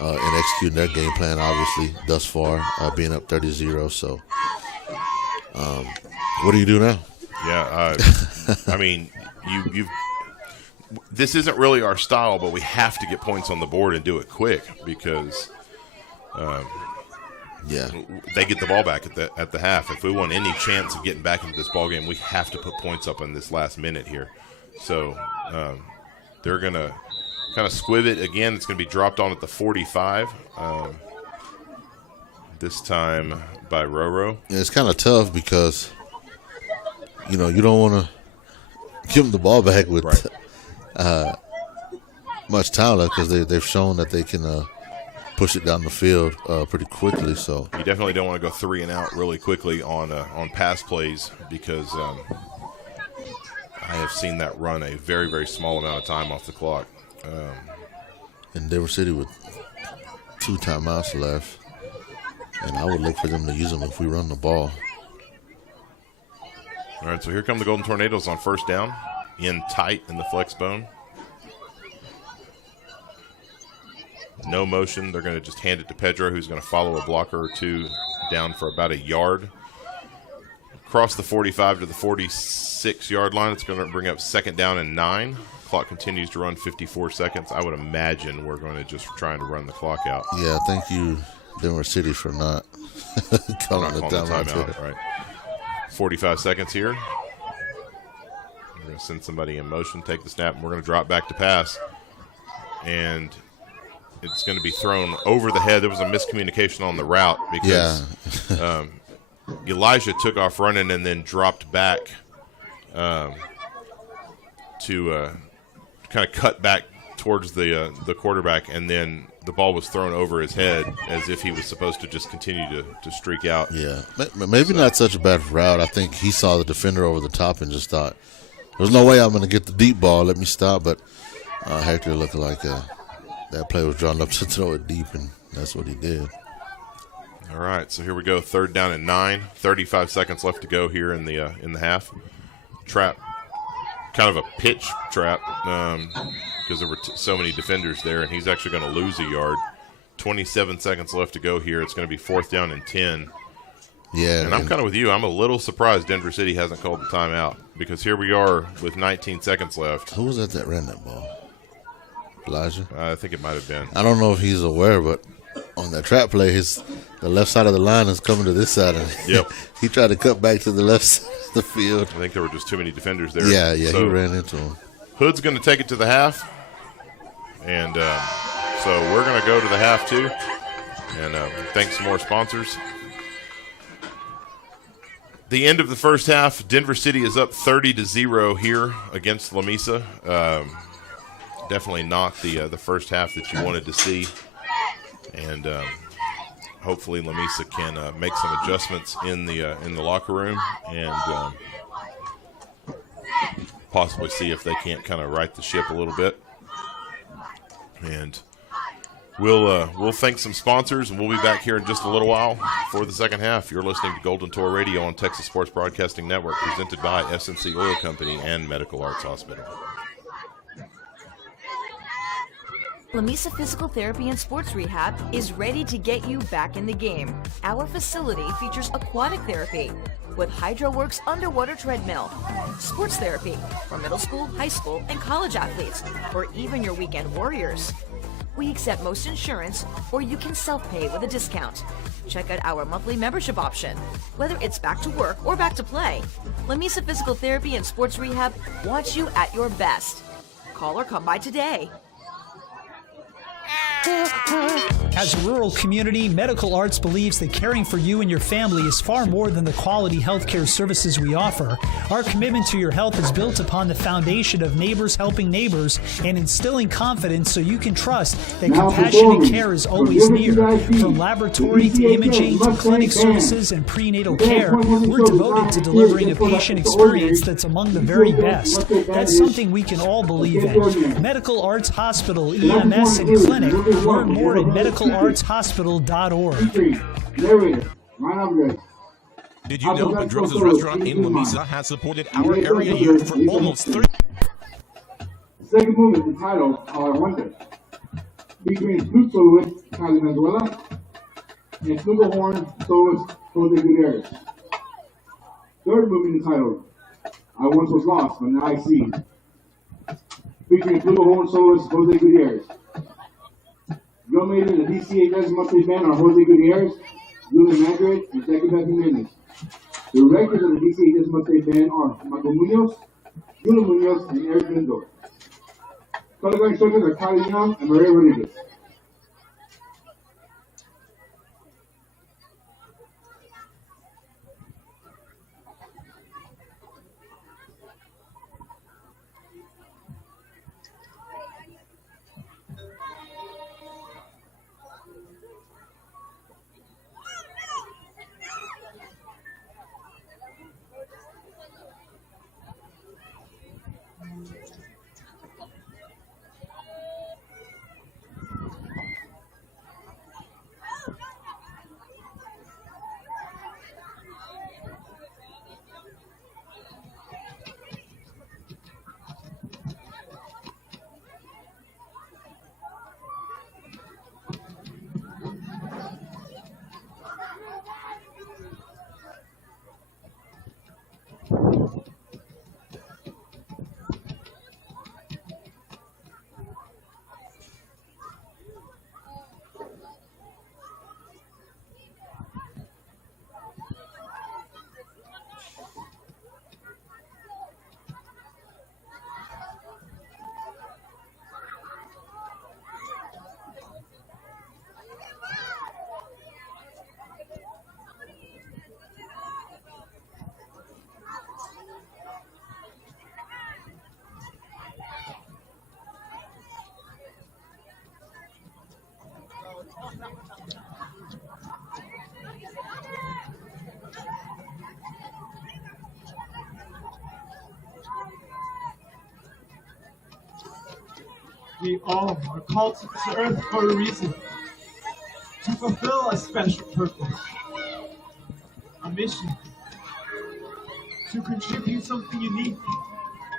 and executing their game plan, obviously, thus far, being up 30-0. So what do you do now? Yeah, you've this isn't really our style, but we have to get points on the board and do it quick because they get the ball back at the half. If we want any chance of getting back into this ball game, we have to put points up in this last minute here. So they're going to kind of squib it again. It's going to be dropped on at the 45. This time by Roro. Yeah, it's kind of tough because you don't want to give them the ball back with much talent because they've shown that they can push it down the field pretty quickly. So you definitely don't want to go 3 and out really quickly on pass plays because I have seen that run a very, very small amount of time off the clock. And Denver City with 2 timeouts left, and I would look for them to use them if we run the ball. All right, so here come the Golden Tornadoes on first down, in tight in the flex bone. No motion. They're going to just hand it to Pedro, who's going to follow a blocker or 2 down for about 1 yard. Across the 45 to the 46-yard line, it's going to bring up second down and 9. Clock continues to run 54 seconds. I would imagine we're going to just trying to run the clock out. Yeah, thank you, Denver City, for not calling the timeout. Right. 45 seconds here. We're going to send somebody in motion, take the snap, and we're going to drop back to pass. And it's going to be thrown over the head. There was a miscommunication on the route because Elijah took off running and then dropped back to kind of cut back towards the quarterback, and then the ball was thrown over his head as if he was supposed to just continue to streak out. Yeah, maybe not such a bad route. I think he saw the defender over the top and just thought, there's no way I'm going to get the deep ball. Let me stop. But Hector looked like that play was drawn up to throw it deep, and that's what he did. All right, so here we go. Third down and 9. 35 seconds left to go here in the half. Trap, kind of a pitch trap because there were so many defenders there, and he's actually going to lose 1 yard. 27 seconds left to go here. It's going to be 4th down and 10. Yeah. And I'm kind of with you. I'm a little surprised Denver City hasn't called the timeout because here we are with 19 seconds left. Who was that ran that ball? Elijah? I think it might have been. I don't know if he's aware, but on that trap play, the left side of the line is coming to this side. And yep. He tried to cut back to the left side of the field. I think there were just too many defenders there. Yeah, so he ran into him. Hood's going to take it to the half. And so we're going to go to the half, too. And thanks some more sponsors. The end of the first half, Denver City is up 30-0 here against Lamesa. Definitely not the first half that you wanted to see. And hopefully Lamesa can make some adjustments in the locker room and possibly see if they can't kind of right the ship a little bit. And we'll thank some sponsors, and we'll be back here in just a little while for the second half. You're listening to Golden Tour Radio on Texas Sports Broadcasting Network, presented by SNC Oil Company and Medical Arts Hospital. Lamesa Physical Therapy and Sports Rehab is ready to get you back in the game. Our facility features aquatic therapy with HydroWorks underwater treadmill, sports therapy for middle school, high school, and college athletes, or even your weekend warriors. We accept most insurance, or you can self-pay with a discount. Check out our monthly membership option. Whether it's back to work or back to play, Lamesa Physical Therapy and Sports Rehab wants you at your best. Call or come by today. As a rural community, Medical Arts believes that caring for you and your family is far more than the quality healthcare services we offer. Our commitment to your health is built upon the foundation of neighbors helping neighbors and instilling confidence so you can trust that compassionate care is always near. From laboratory to imaging to clinic services and prenatal care, we're devoted to delivering a patient experience that's among the very best. That's something we can all believe in. Medical Arts Hospital, EMS, and Clinic. Learn more at medicalartshospital.org. Did you know Pedrosa's restaurant in Lamesa has supported our area youth for almost 30 years? Second movement is titled Aguante, featuring flute soloist Cali Venezuela and flugelhorn soloist Jose Gutierrez. Third movement is titled I Once Was Lost, But Now I See, featuring flugelhorn soloist Jose Gutierrez. Drum major in the DCHS monthly band are Jose Gutierrez, Julian Madrid, and Jacobeth Jimenez. The directors of the DCHS monthly band are Michael Munoz, Julio Munoz, and Eric Lindor. Color guard instructors are Kylie Young and Maria Rodriguez. We all are called to this earth for a reason, to fulfill a special purpose, a mission, to contribute something unique,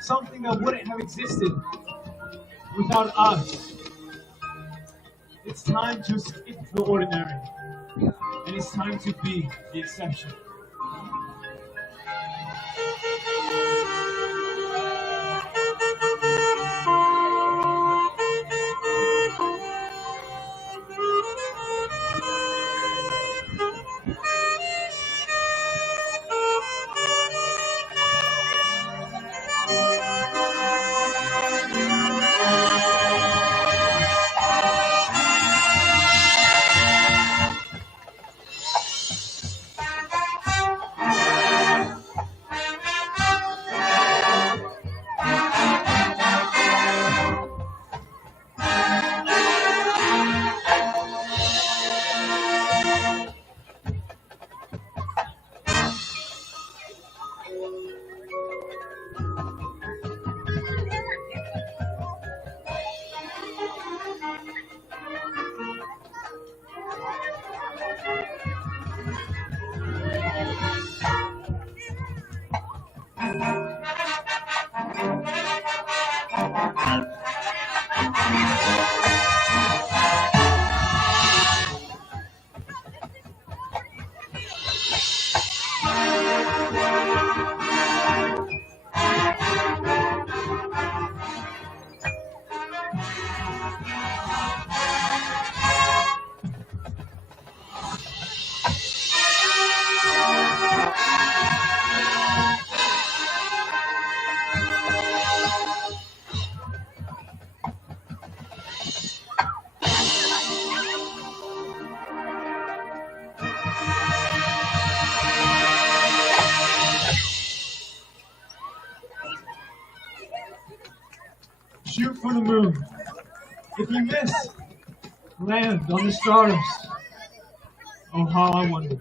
something that wouldn't have existed without us. It's time to escape the ordinary. And it's time to be the exception. Shoot for the moon. If you miss, land on the stars. Oh, how I wonder.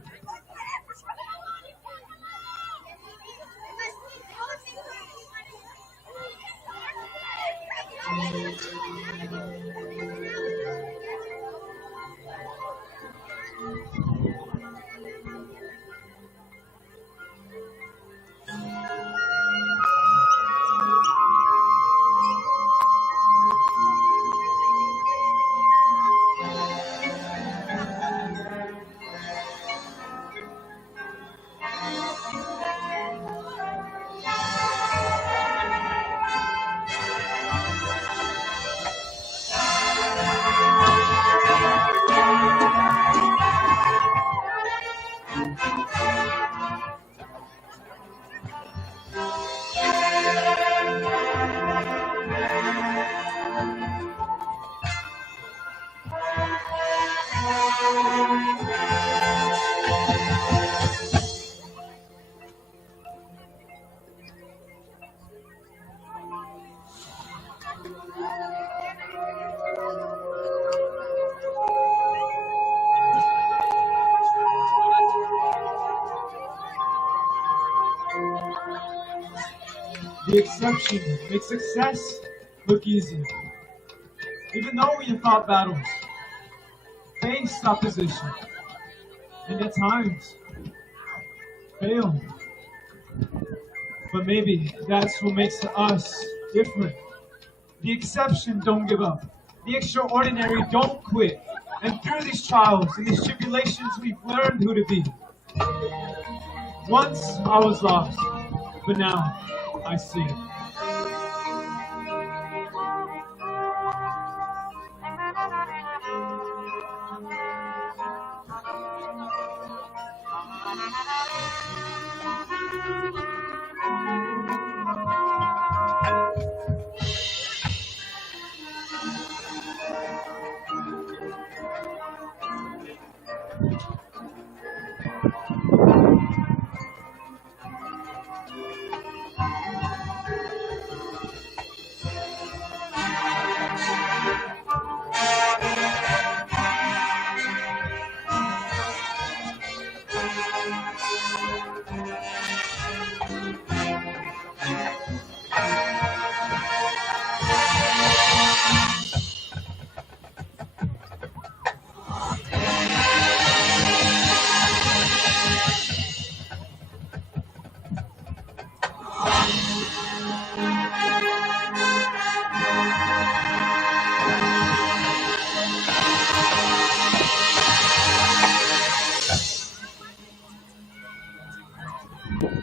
The exception makes success look easy. Even though we have fought battles, faced opposition, and at times failed. But maybe that's what makes us different. The exception don't give up. The extraordinary don't quit. And through these trials and these tribulations, we've learned who to be. Once I was lost, but now I see. Thank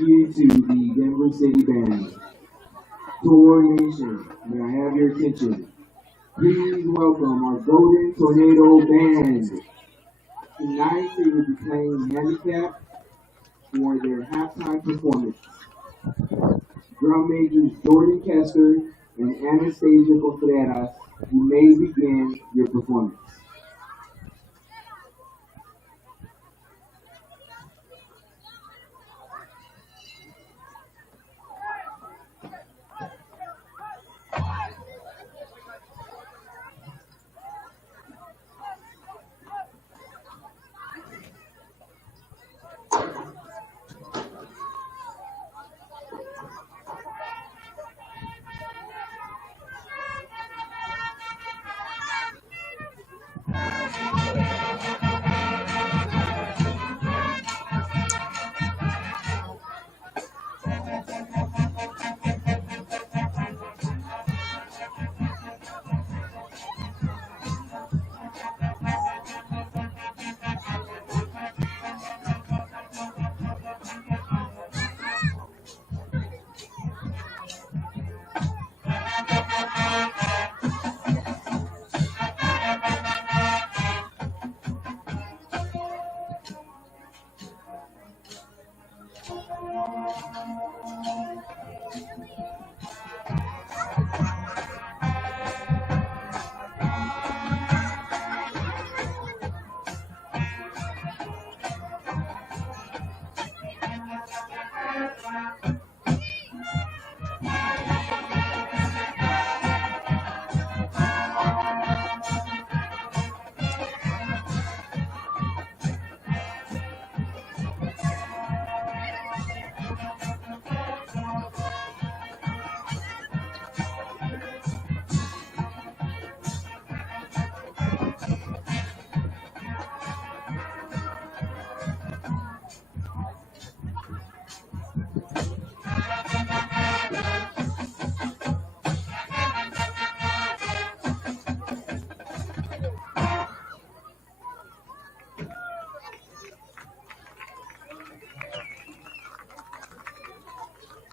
you to the Denver City Band. Tour Nation, may I have your attention? Please welcome our Golden Tornado Band. Tonight they will be playing handicap for their halftime performance. Drum majors Jordan Kester and Anastasia Contreras, you may begin your performance.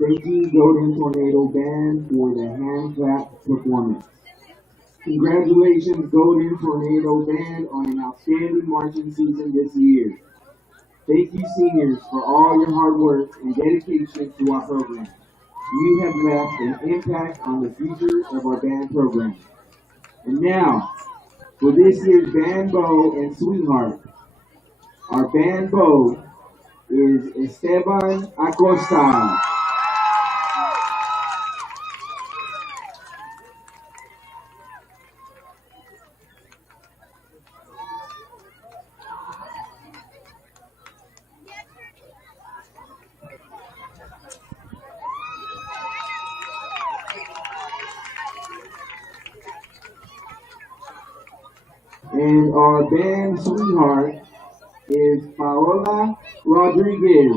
Thank you, Golden Tornado Band, for the hand clap performance. Congratulations, Golden Tornado Band, on an outstanding marching season this year. Thank you, seniors, for all your hard work and dedication to our program. You have left an impact on the future of our band program. And now, for this year's Band Bow and Sweetheart, our Band Bow is Esteban Acosta. And our band sweetheart is Paola Rodriguez.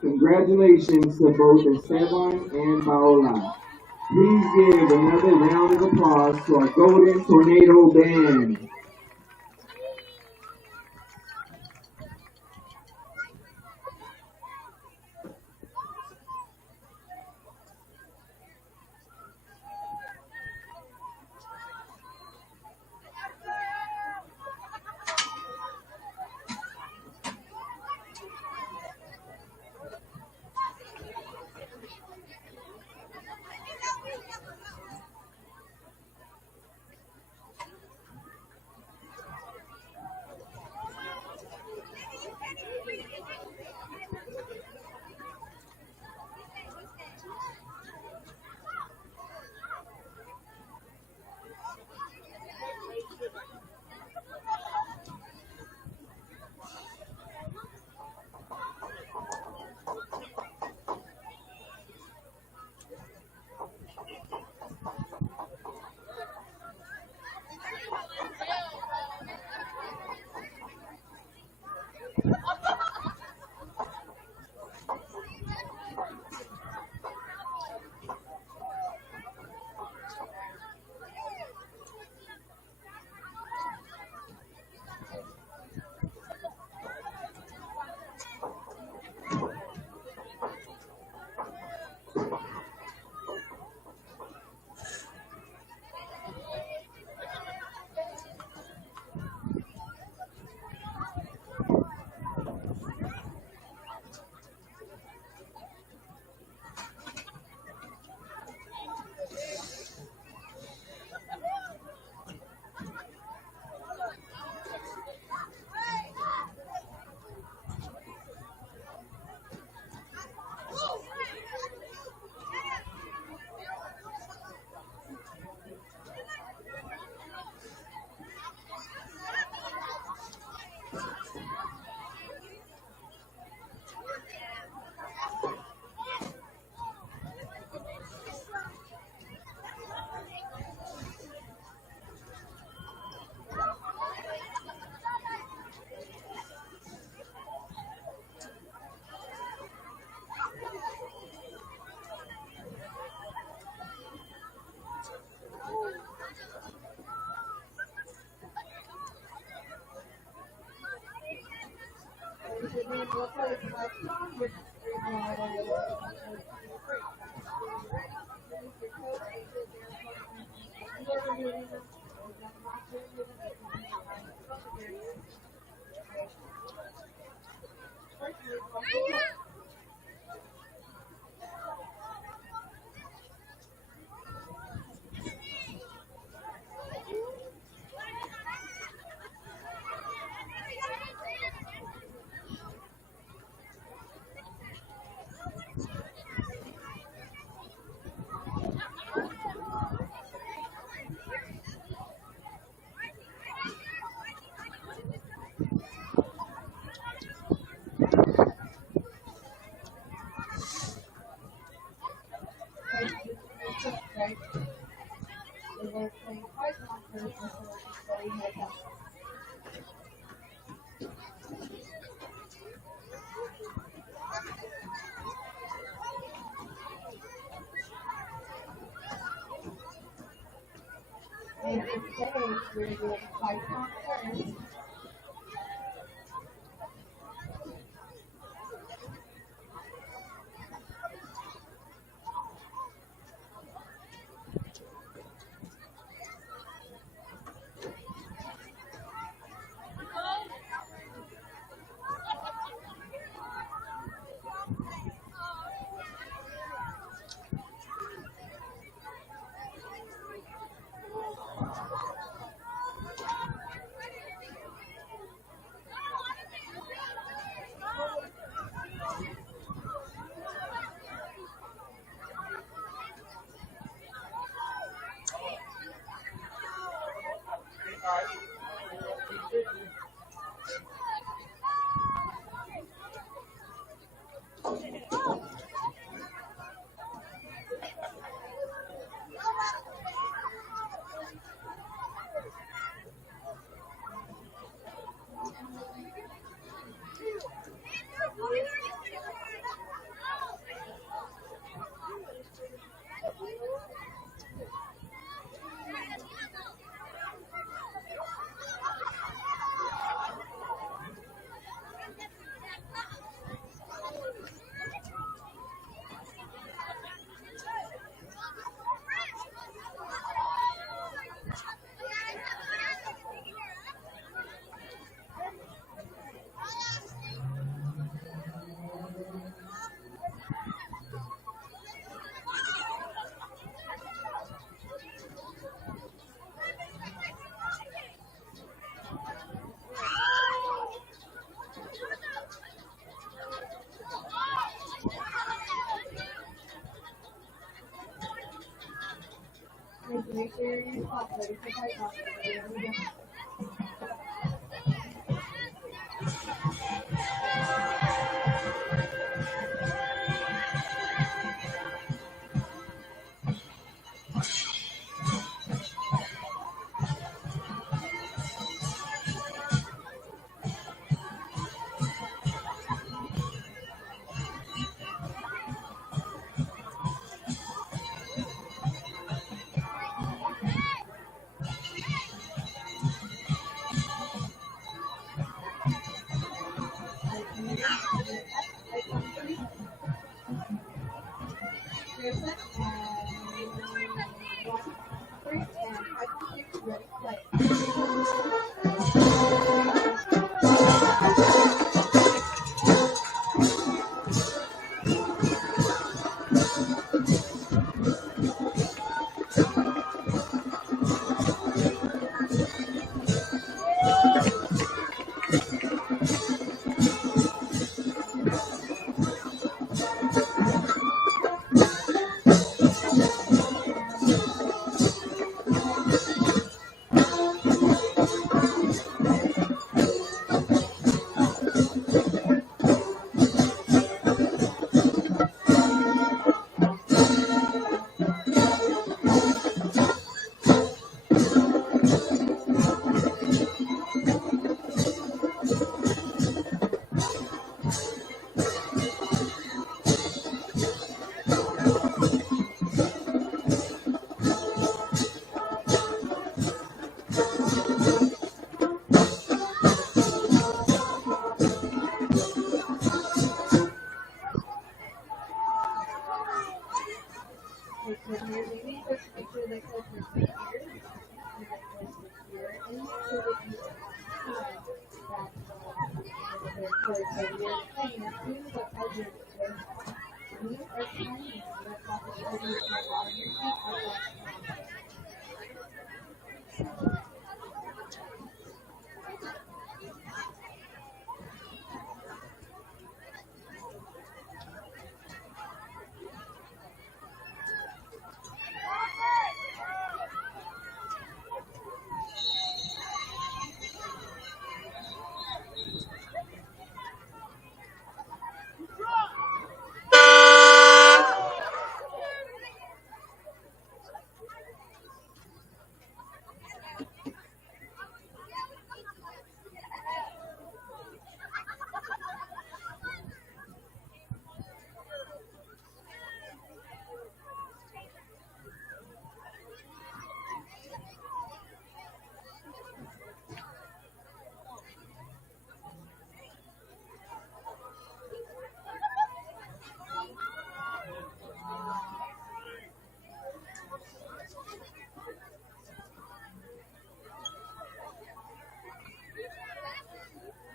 Congratulations to both Esteban and Paola. Please give another round of applause to our Golden Tornado Band.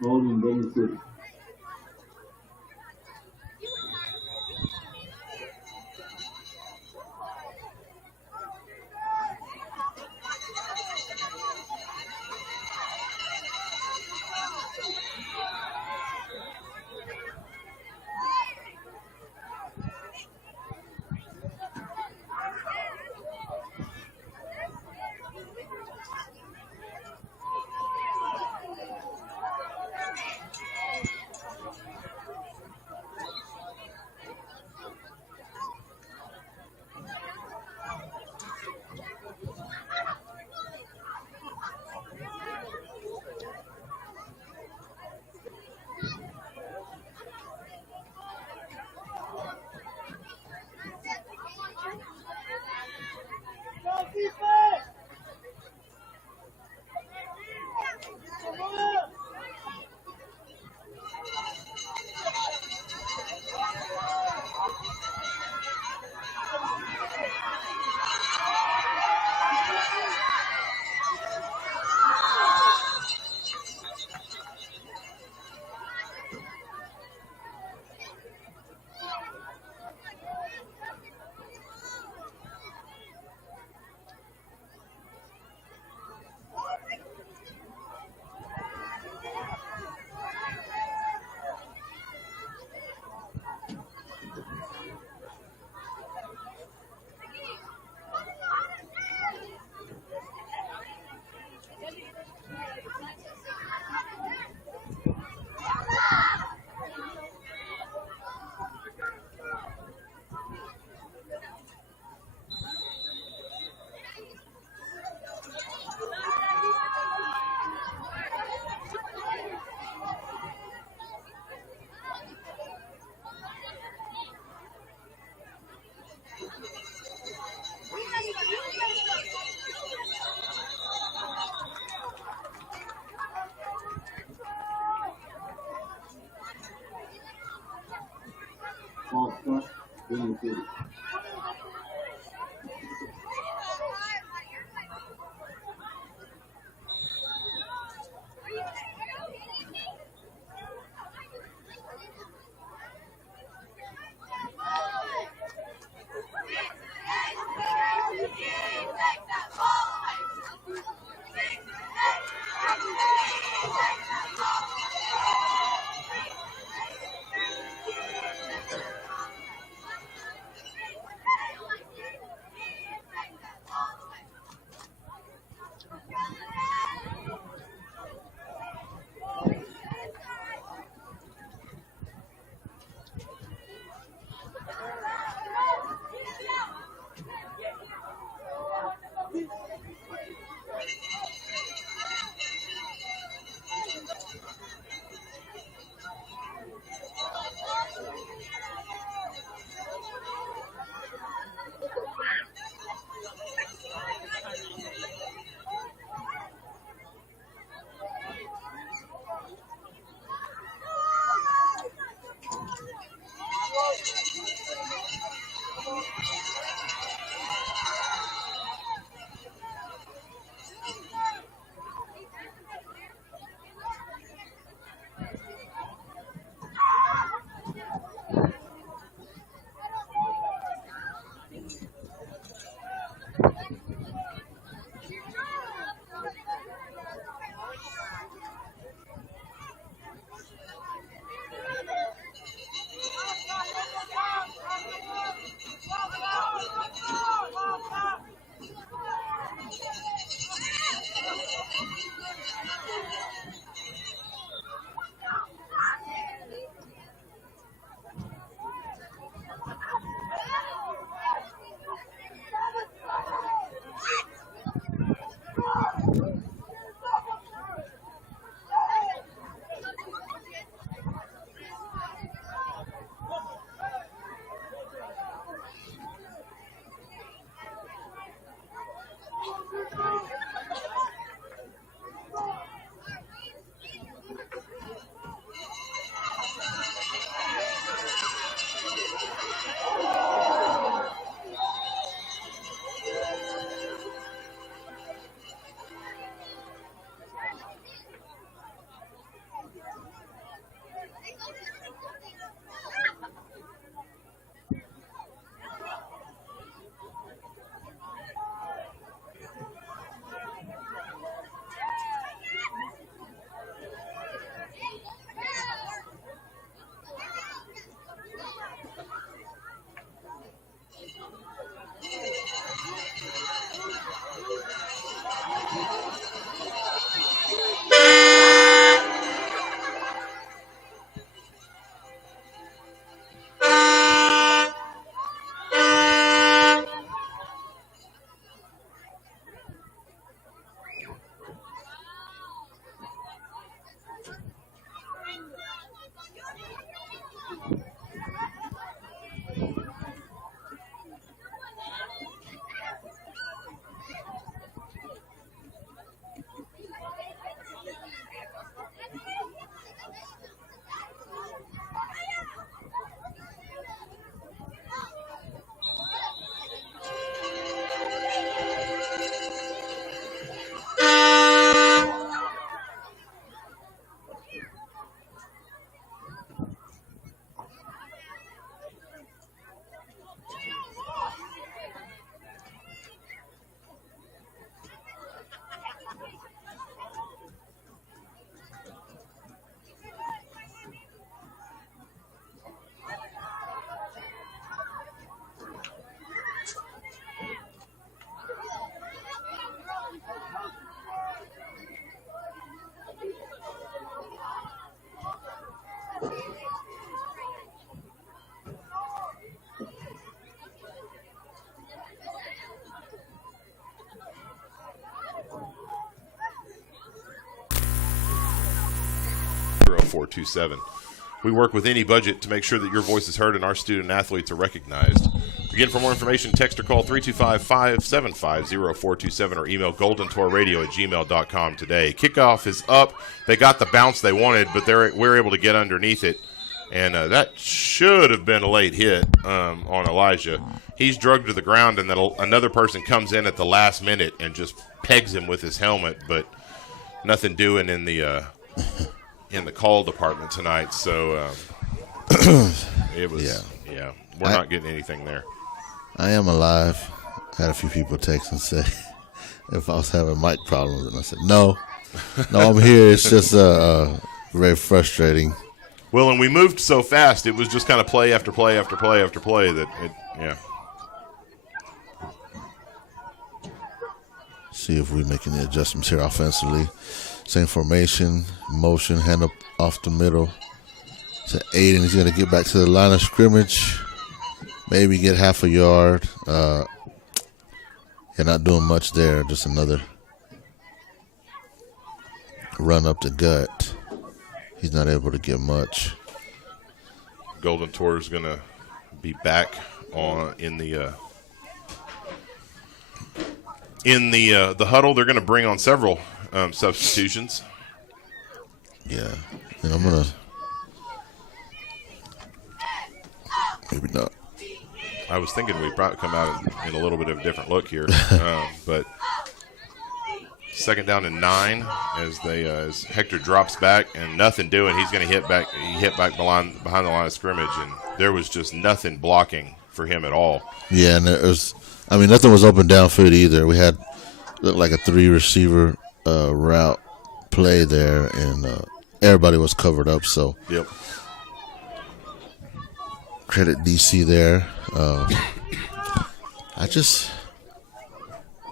held in Denver City. Ball stuck, Denver City. 0427. We work with any budget to make sure that your voice is heard and our student athletes are recognized. Again, for more information, text or call 325-575-0427 or email goldentourradio@gmail.com today. Kickoff is up. They got the bounce they wanted, but we're able to get underneath it. And that should have been a late hit on Elijah. He's drugged to the ground, and then another person comes in at the last minute and just pegs him with his helmet, but nothing doing in the call department tonight. So it was, we're not getting anything there. I am alive. I had a few people text and say if I was having mic problems, and I said, no, I'm here. It's just very frustrating. Well, and we moved so fast, it was just kind of play after play after play after play that See if we make any adjustments here offensively. Same formation, motion, hand up off the middle to Aiden. He's going to get back to the line of scrimmage. Maybe get half a yard. You're not doing much there. Just another run up the gut. He's not able to get much. Golden Tour is going to be back in the huddle. They're going to bring on several substitutions. Yeah, and I'm going to maybe not. I was thinking we'd probably come out in a little bit of a different look here, but second down and 9 as Hector drops back and nothing doing. He's going to hit back. He hit back behind the line of scrimmage, and there was just nothing blocking for him at all. Yeah, and nothing was open downfield either. We had looked like a 3-receiver route play there, and everybody was covered up. So yep. Credit DC there.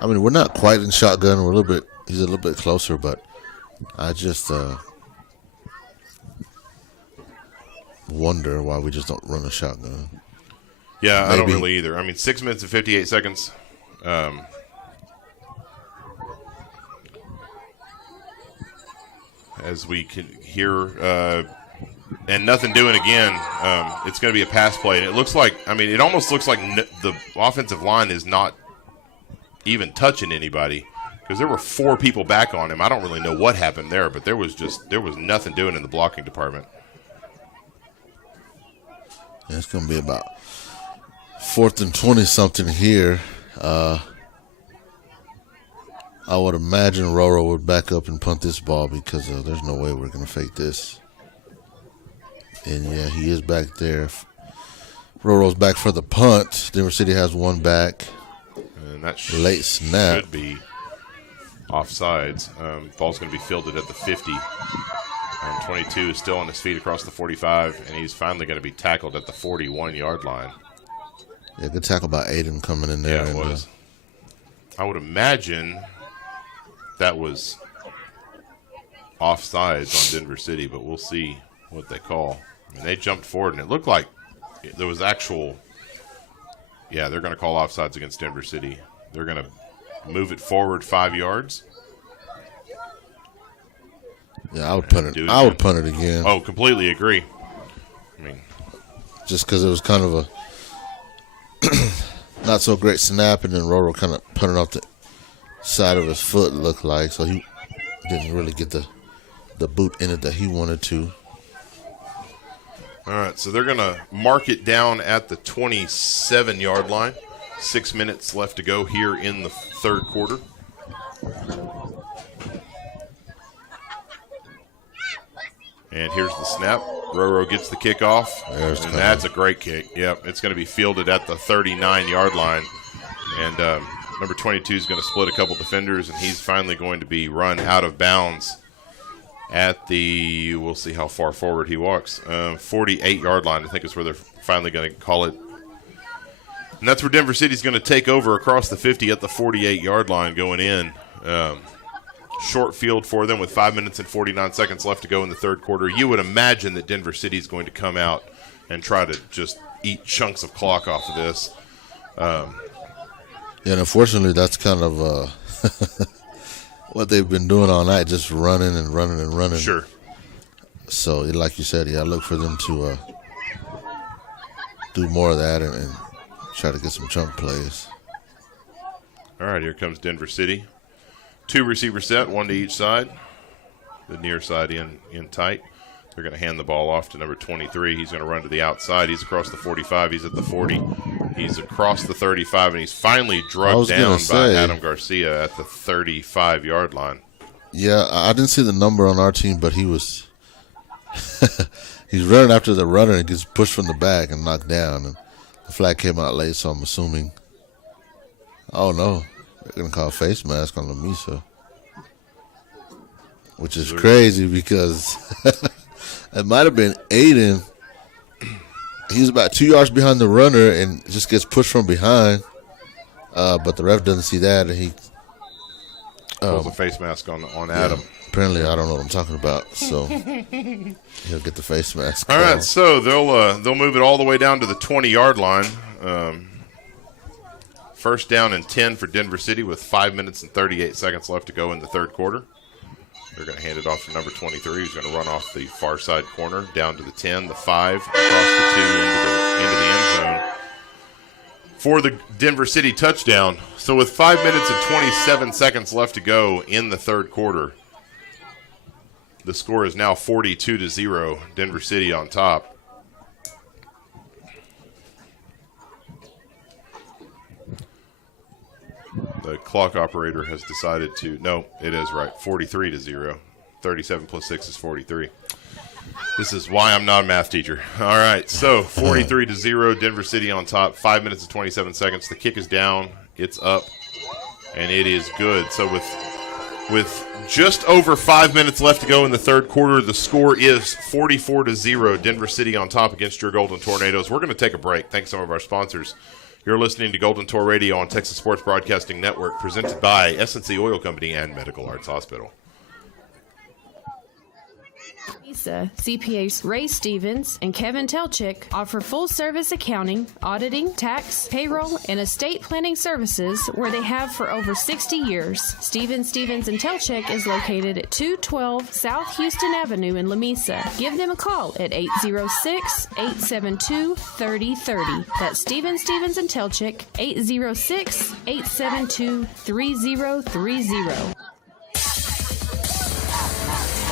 We're not quite in shotgun. He's a little bit closer, but I just wonder why we just don't run a shotgun. Yeah, I don't really either. 6 minutes and 58 seconds. As we can hear, and nothing doing again. It's going to be a pass play, and it looks like. It almost looks like the offensive line is not even touching anybody because there were 4 people back on him. I don't really know what happened there, but there was nothing doing in the blocking department. Yeah, it's going to be about 4th and 20 something here. I would imagine Roro would back up and punt this ball because there's no way we're going to fake this. And yeah, he is back there. Roro's back for the punt. Denver City has one back. And that late snap should be offsides. Ball's going to be fielded at the 50. 22 is still on his feet across the 45, and he's finally going to be tackled at the 41-yard line. Yeah, good tackle by Aiden coming in there. Yeah, it was. I would imagine that was offsides on Denver City, but we'll see what they call. They jumped forward, and it looked like there was actual. Yeah, they're going to call offsides against Denver City. They're going to move it forward 5 yards. Yeah, I would punt it. I would punt it again. Oh, completely agree. Just because it was kind of a not so great snap, and then Roro kind of punted off the side of his foot, it looked like, so he didn't really get the boot in it that he wanted to. All right, so they're going to mark it down at the 27-yard line. 6 minutes left to go here in the third quarter. And here's the snap. Roro gets the kickoff, and that's a great kick. Yep, it's going to be fielded at the 39-yard line. And number 22 is going to split a couple defenders, and he's finally going to be run out of bounds at the, we'll see how far forward he walks, 48-yard line, I think is where they're finally going to call it. And that's where Denver City's going to take over across the 50 at the 48-yard line going in. Short field for them with 5 minutes and 49 seconds left to go in the third quarter. You would imagine that Denver City's going to come out and try to just eat chunks of clock off of this. Yeah, and unfortunately, that's kind of what they've been doing all night, just running and running and running. Sure. So, like you said, I look for them to do more of that and try to get some chunk plays. All right, here comes Denver City. 2 receiver set, 1 to each side. The near side in tight. They're going to hand the ball off to number 23. He's going to run to the outside. He's across the 45. He's at the 40. He's across the 35, and he's finally drugged down by Adam Garcia at the 35-yard line. Yeah, I didn't see the number on our team, but he was he's running after the runner and gets pushed from the back and knocked down. And the flag came out late, so I'm assuming. Oh, no. They're going to call a face mask on Lamesa, which is crazy because it might have been Aiden. He's about 2 yards behind the runner and just gets pushed from behind. But the ref doesn't see that, and he pulls a face mask on Adam. Apparently, I don't know what I'm talking about, so he'll get the face mask. All right, so they'll move it all the way down to the 20-yard line. First down and 10 for Denver City with 5 minutes and 38 seconds left to go in the third quarter. They're going to hand it off to number 23. He's going to run off the far side corner down to the 10, the 5, across the 2 into the end zone for the Denver City touchdown. So with 5 minutes and 27 seconds left to go in the third quarter, the score is now 42-0. Denver City on top. The clock operator has decided to, no, it is right, 43-0. 37 plus 6 is 43. This is why I'm not a math teacher. All right, so 43-0, Denver City on top, 5 minutes and 27 seconds. The kick is down, it's up, and it is good. So with just over 5 minutes left to go in the third quarter, the score is 44-0, Denver City on top against your Golden Tornadoes. We're going to take a break. Thanks to some of our sponsors. You're listening to Golden Tour Radio on Texas Sports Broadcasting Network, presented by S&C Oil Company and Medical Arts Hospital. Lamesa, CPAs Ray Stevens and Kevin Telchick offer full-service accounting, auditing, tax, payroll, and estate planning services where they have for over 60 years. Stevens and Telchick is located at 212 South Houston Avenue in Lamesa. Give them a call at 806-872-3030. That's Stevens and Telchick, 806-872-3030.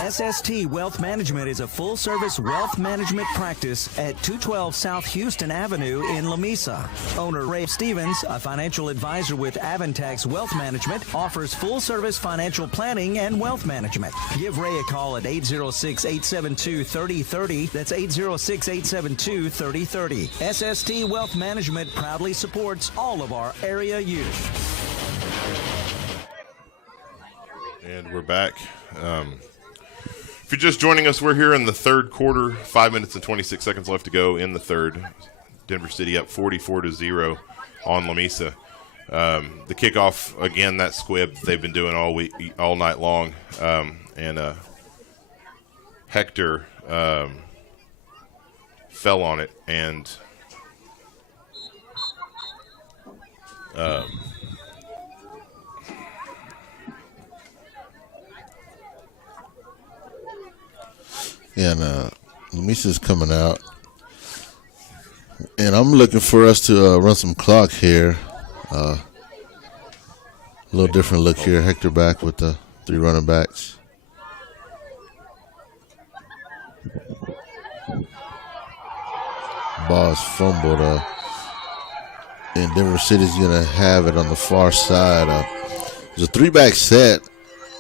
SST Wealth Management is a full-service wealth management practice at 212 South Houston Avenue in Lamesa. Owner Ray Stevens, a financial advisor with Avantax Wealth Management, offers full-service financial planning and wealth management. Give Ray a call at 806-872-3030. That's 806-872-3030. SST Wealth Management proudly supports all of our area youth. And we're back. If you're just joining us, we're here in the third quarter. 5 minutes and 26 seconds left to go in the third. Denver City up 44-0 on Lamesa. The kickoff, again, that squib they've been doing all night long. And Hector fell on it and and Lamesa's coming out. And I'm looking for us to run some clock here. A little different look here. Hector back with the 3 running backs. Ball is fumbled. And Denver City's going to have it on the far side. There's a 3-back set.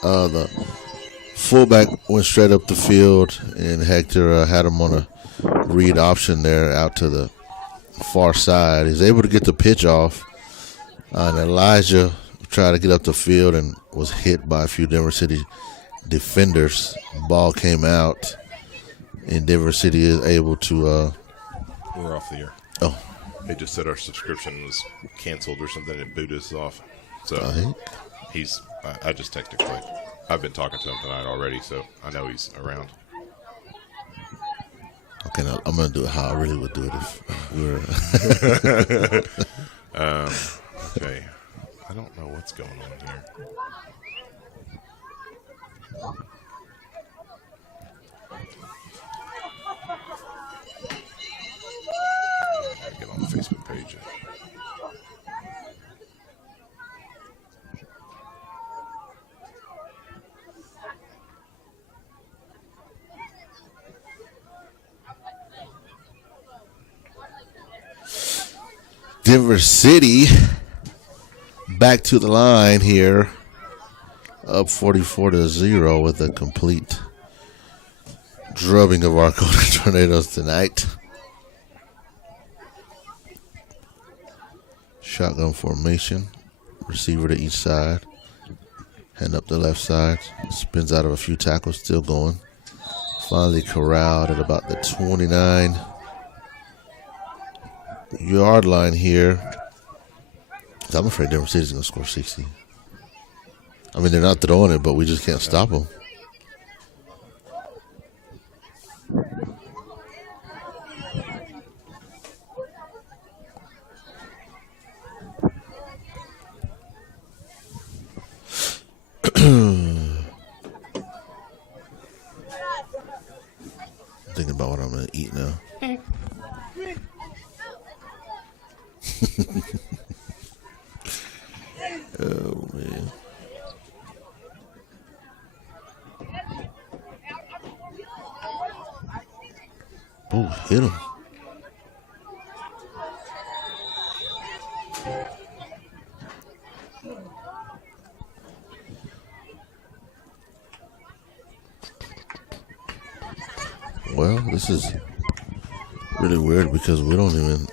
The fullback went straight up the field, and Hector had him on a read option there out to the far side. He's able to get the pitch off, and Elijah tried to get up the field and was hit by a few Denver City defenders. Ball came out, and Denver City is able to we're off the air. Oh. They just said our subscription was canceled or something and booted us off. So I just texted Clay. I've been talking to him tonight already, so I know he's around. Okay, now I'm going to do it how I really would do it if we were. Okay. I don't know what's going on here. Denver City back to the line here, up 44-0 with a complete drubbing of our Golden Tornadoes tonight. Shotgun formation, receiver to each side, hand up the left side, spins out of a few tackles, still going. Finally corralled at about the 29-yard line here. I'm afraid Denver City's going to score 60. I mean, they're not throwing it, but we just can't stop them. Thinking about what I'm going to eat now. Oh, man. Oh, hit him. Well, this is really weird because we don't even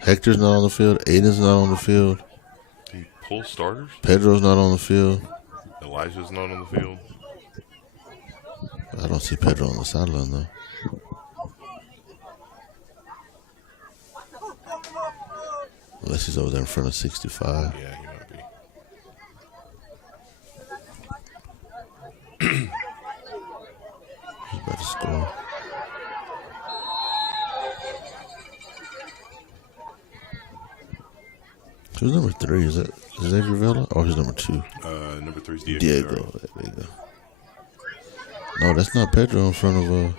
Hector's not on the field. Aiden's not on the field. Do you pull starters? Pedro's not on the field. Elijah's not on the field. I don't see Pedro on the sideline, though. Unless he's over there in front of 65. Yeah, he might be. He's about to score. Who's number 3? Is that Xavier Vela? Or who's number 2? Number 3 is Diego. Diego. There you go. No, that's not Pedro in front of You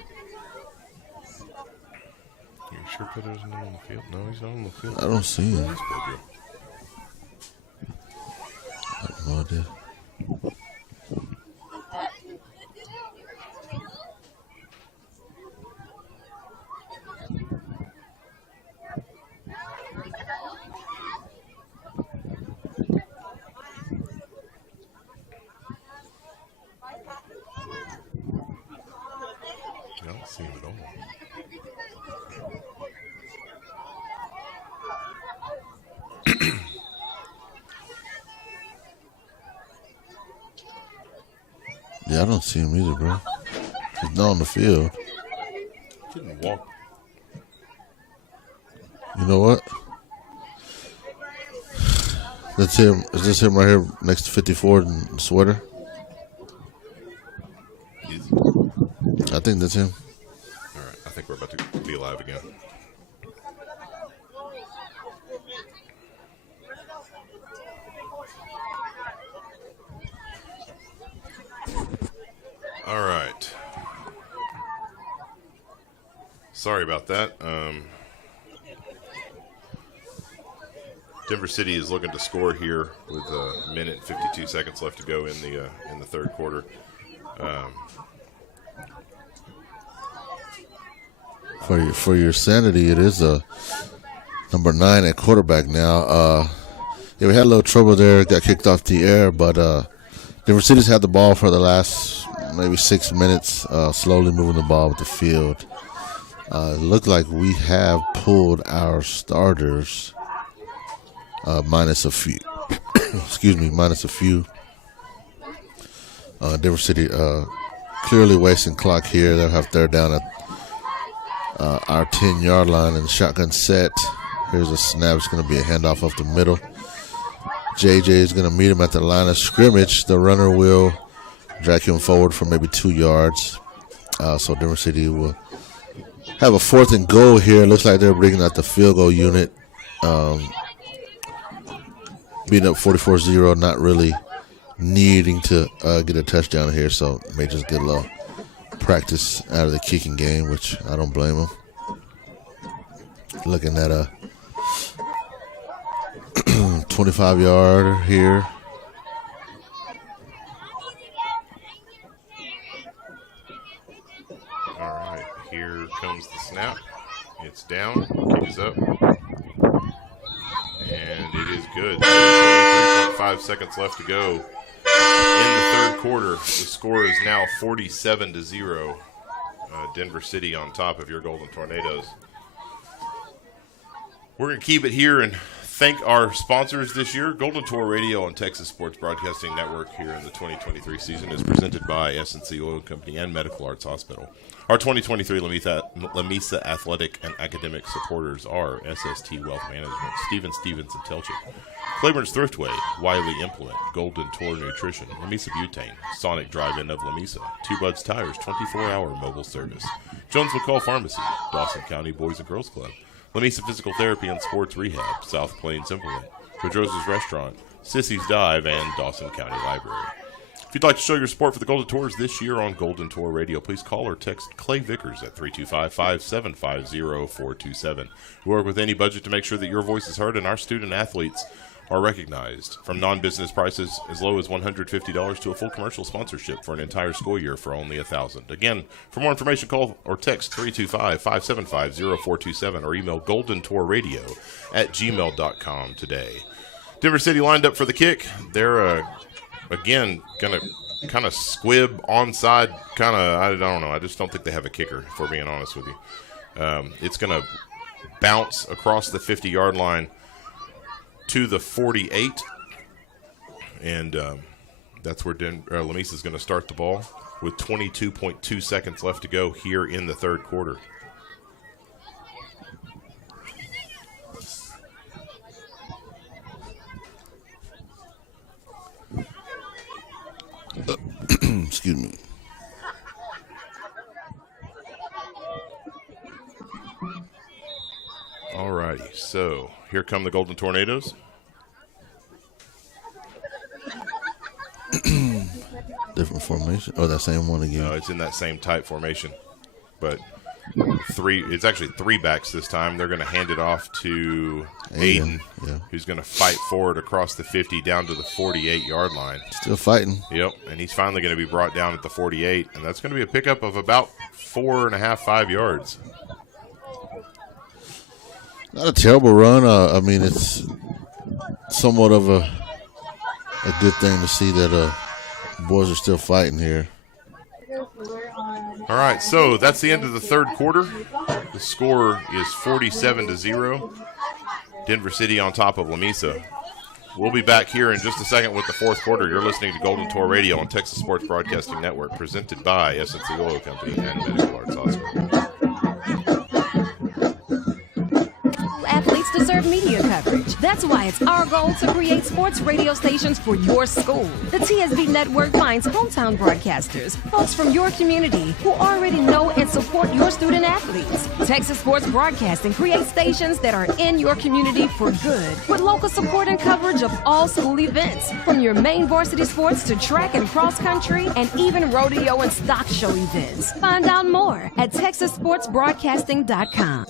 sure Pedro's not on the field? No, he's not on the field. I don't see him. Where's Pedro? I have no idea. I don't see him at all. Yeah, I don't see him either, bro. He's not on the field. Didn't walk. You know what? That's him. Is this him right here next to 54 in the sweater? I think that's him. All right, I think we're about to be live again. All right. Sorry about that. Denver City is looking to score here with a minute and 52 seconds left to go in the third quarter. For your sanity, it is number 9 at quarterback now. Yeah, we had a little trouble there. Got kicked off the air, but Denver City's had the ball for the last maybe 6 minutes, slowly moving the ball with the field. It looked like we have pulled our starters minus a few. Excuse me, minus a few. Denver City clearly wasting clock here. They'll have third down at our 10-yard line and shotgun set. Here's a snap. It's going to be a handoff up the middle. JJ is going to meet him at the line of scrimmage. The runner will drag him forward for maybe 2 yards. So Denver City will have a 4th and goal here. Looks like they're bringing out the field goal unit. Beating up 44-0, not really needing to get a touchdown here. So may just get a little practice out of the kicking game, which I don't blame them. Looking at a 25-yarder here. All right, here comes the snap. It's down. Kick is up. And it is good. 3.5 seconds left to go. In the third quarter, the score is now 47-0. Denver City on top of your Golden Tornadoes. We're going to keep it here and thank our sponsors this year. Golden Tour Radio and Texas Sports Broadcasting Network here in the 2023 season is presented by S&C Oil Company and Medical Arts Hospital. Our 2023 Lamesa athletic and academic supporters are SST Wealth Management, Stevens and Telchik, Claiborne's Thriftway, Wiley Implement, Golden Tour Nutrition, Lamesa Butane, Sonic Drive-In of Lamesa, Two Buds Tires 24-hour mobile service, Jones McCall Pharmacy, Dawson County Boys and Girls Club, Lamesa Physical Therapy and Sports Rehab, South Plains Implement, Pedrosa's Restaurant, Sissy's Dive, and Dawson County Library. If you'd like to show your support for the Golden Tours this year on Golden Tour Radio, please call or text Clay Vickers at 325-575-0427. We work with any budget to make sure that your voice is heard and our student athletes are recognized. From non-business prices as low as $150 to a full commercial sponsorship for an entire school year for only $1,000. Again, for more information, call or text 325-575-0427 or email goldentourradio@gmail.com today. Denver City lined up for the kick. They're again going to kind of squib onside, I don't know. I just don't think they have a kicker, if we're being honest with you. It's going to bounce across the 50-yard line to the 48, and that's where Lamesa is going to start the ball with 22.2 seconds left to go here in the third quarter. Excuse me. All righty, so here come the Golden Tornadoes. Different formation? Oh, that same one again. No, it's in that same type formation, but it's actually three backs this time. They're going to hand it off to Aiden, who's going to fight forward across the 50 down to the 48-yard line. Still fighting. Yep, and he's finally going to be brought down at the 48, and that's going to be a pickup of about 4.5, 5 yards. Not a terrible run. I mean, it's somewhat of a good thing to see that boys are still fighting here. All right, so that's the end of the third quarter. The score is 47-0. Denver City on top of Lamesa. We'll be back here in just a second with the fourth quarter. You're listening to Golden Tour Radio on Texas Sports Broadcasting Network, presented by S&C Oil Company and Medical Arts Hospital. Athletes deserve media coverage. That's why it's our goal to create sports radio stations for your school. The TSB Network finds hometown broadcasters, folks from your community who already know and support your student athletes. Texas Sports Broadcasting creates stations that are in your community for good, with local support and coverage of all school events, from your main varsity sports to track and cross country, and even rodeo and stock show events. Find out more at TexasSportsBroadcasting.com.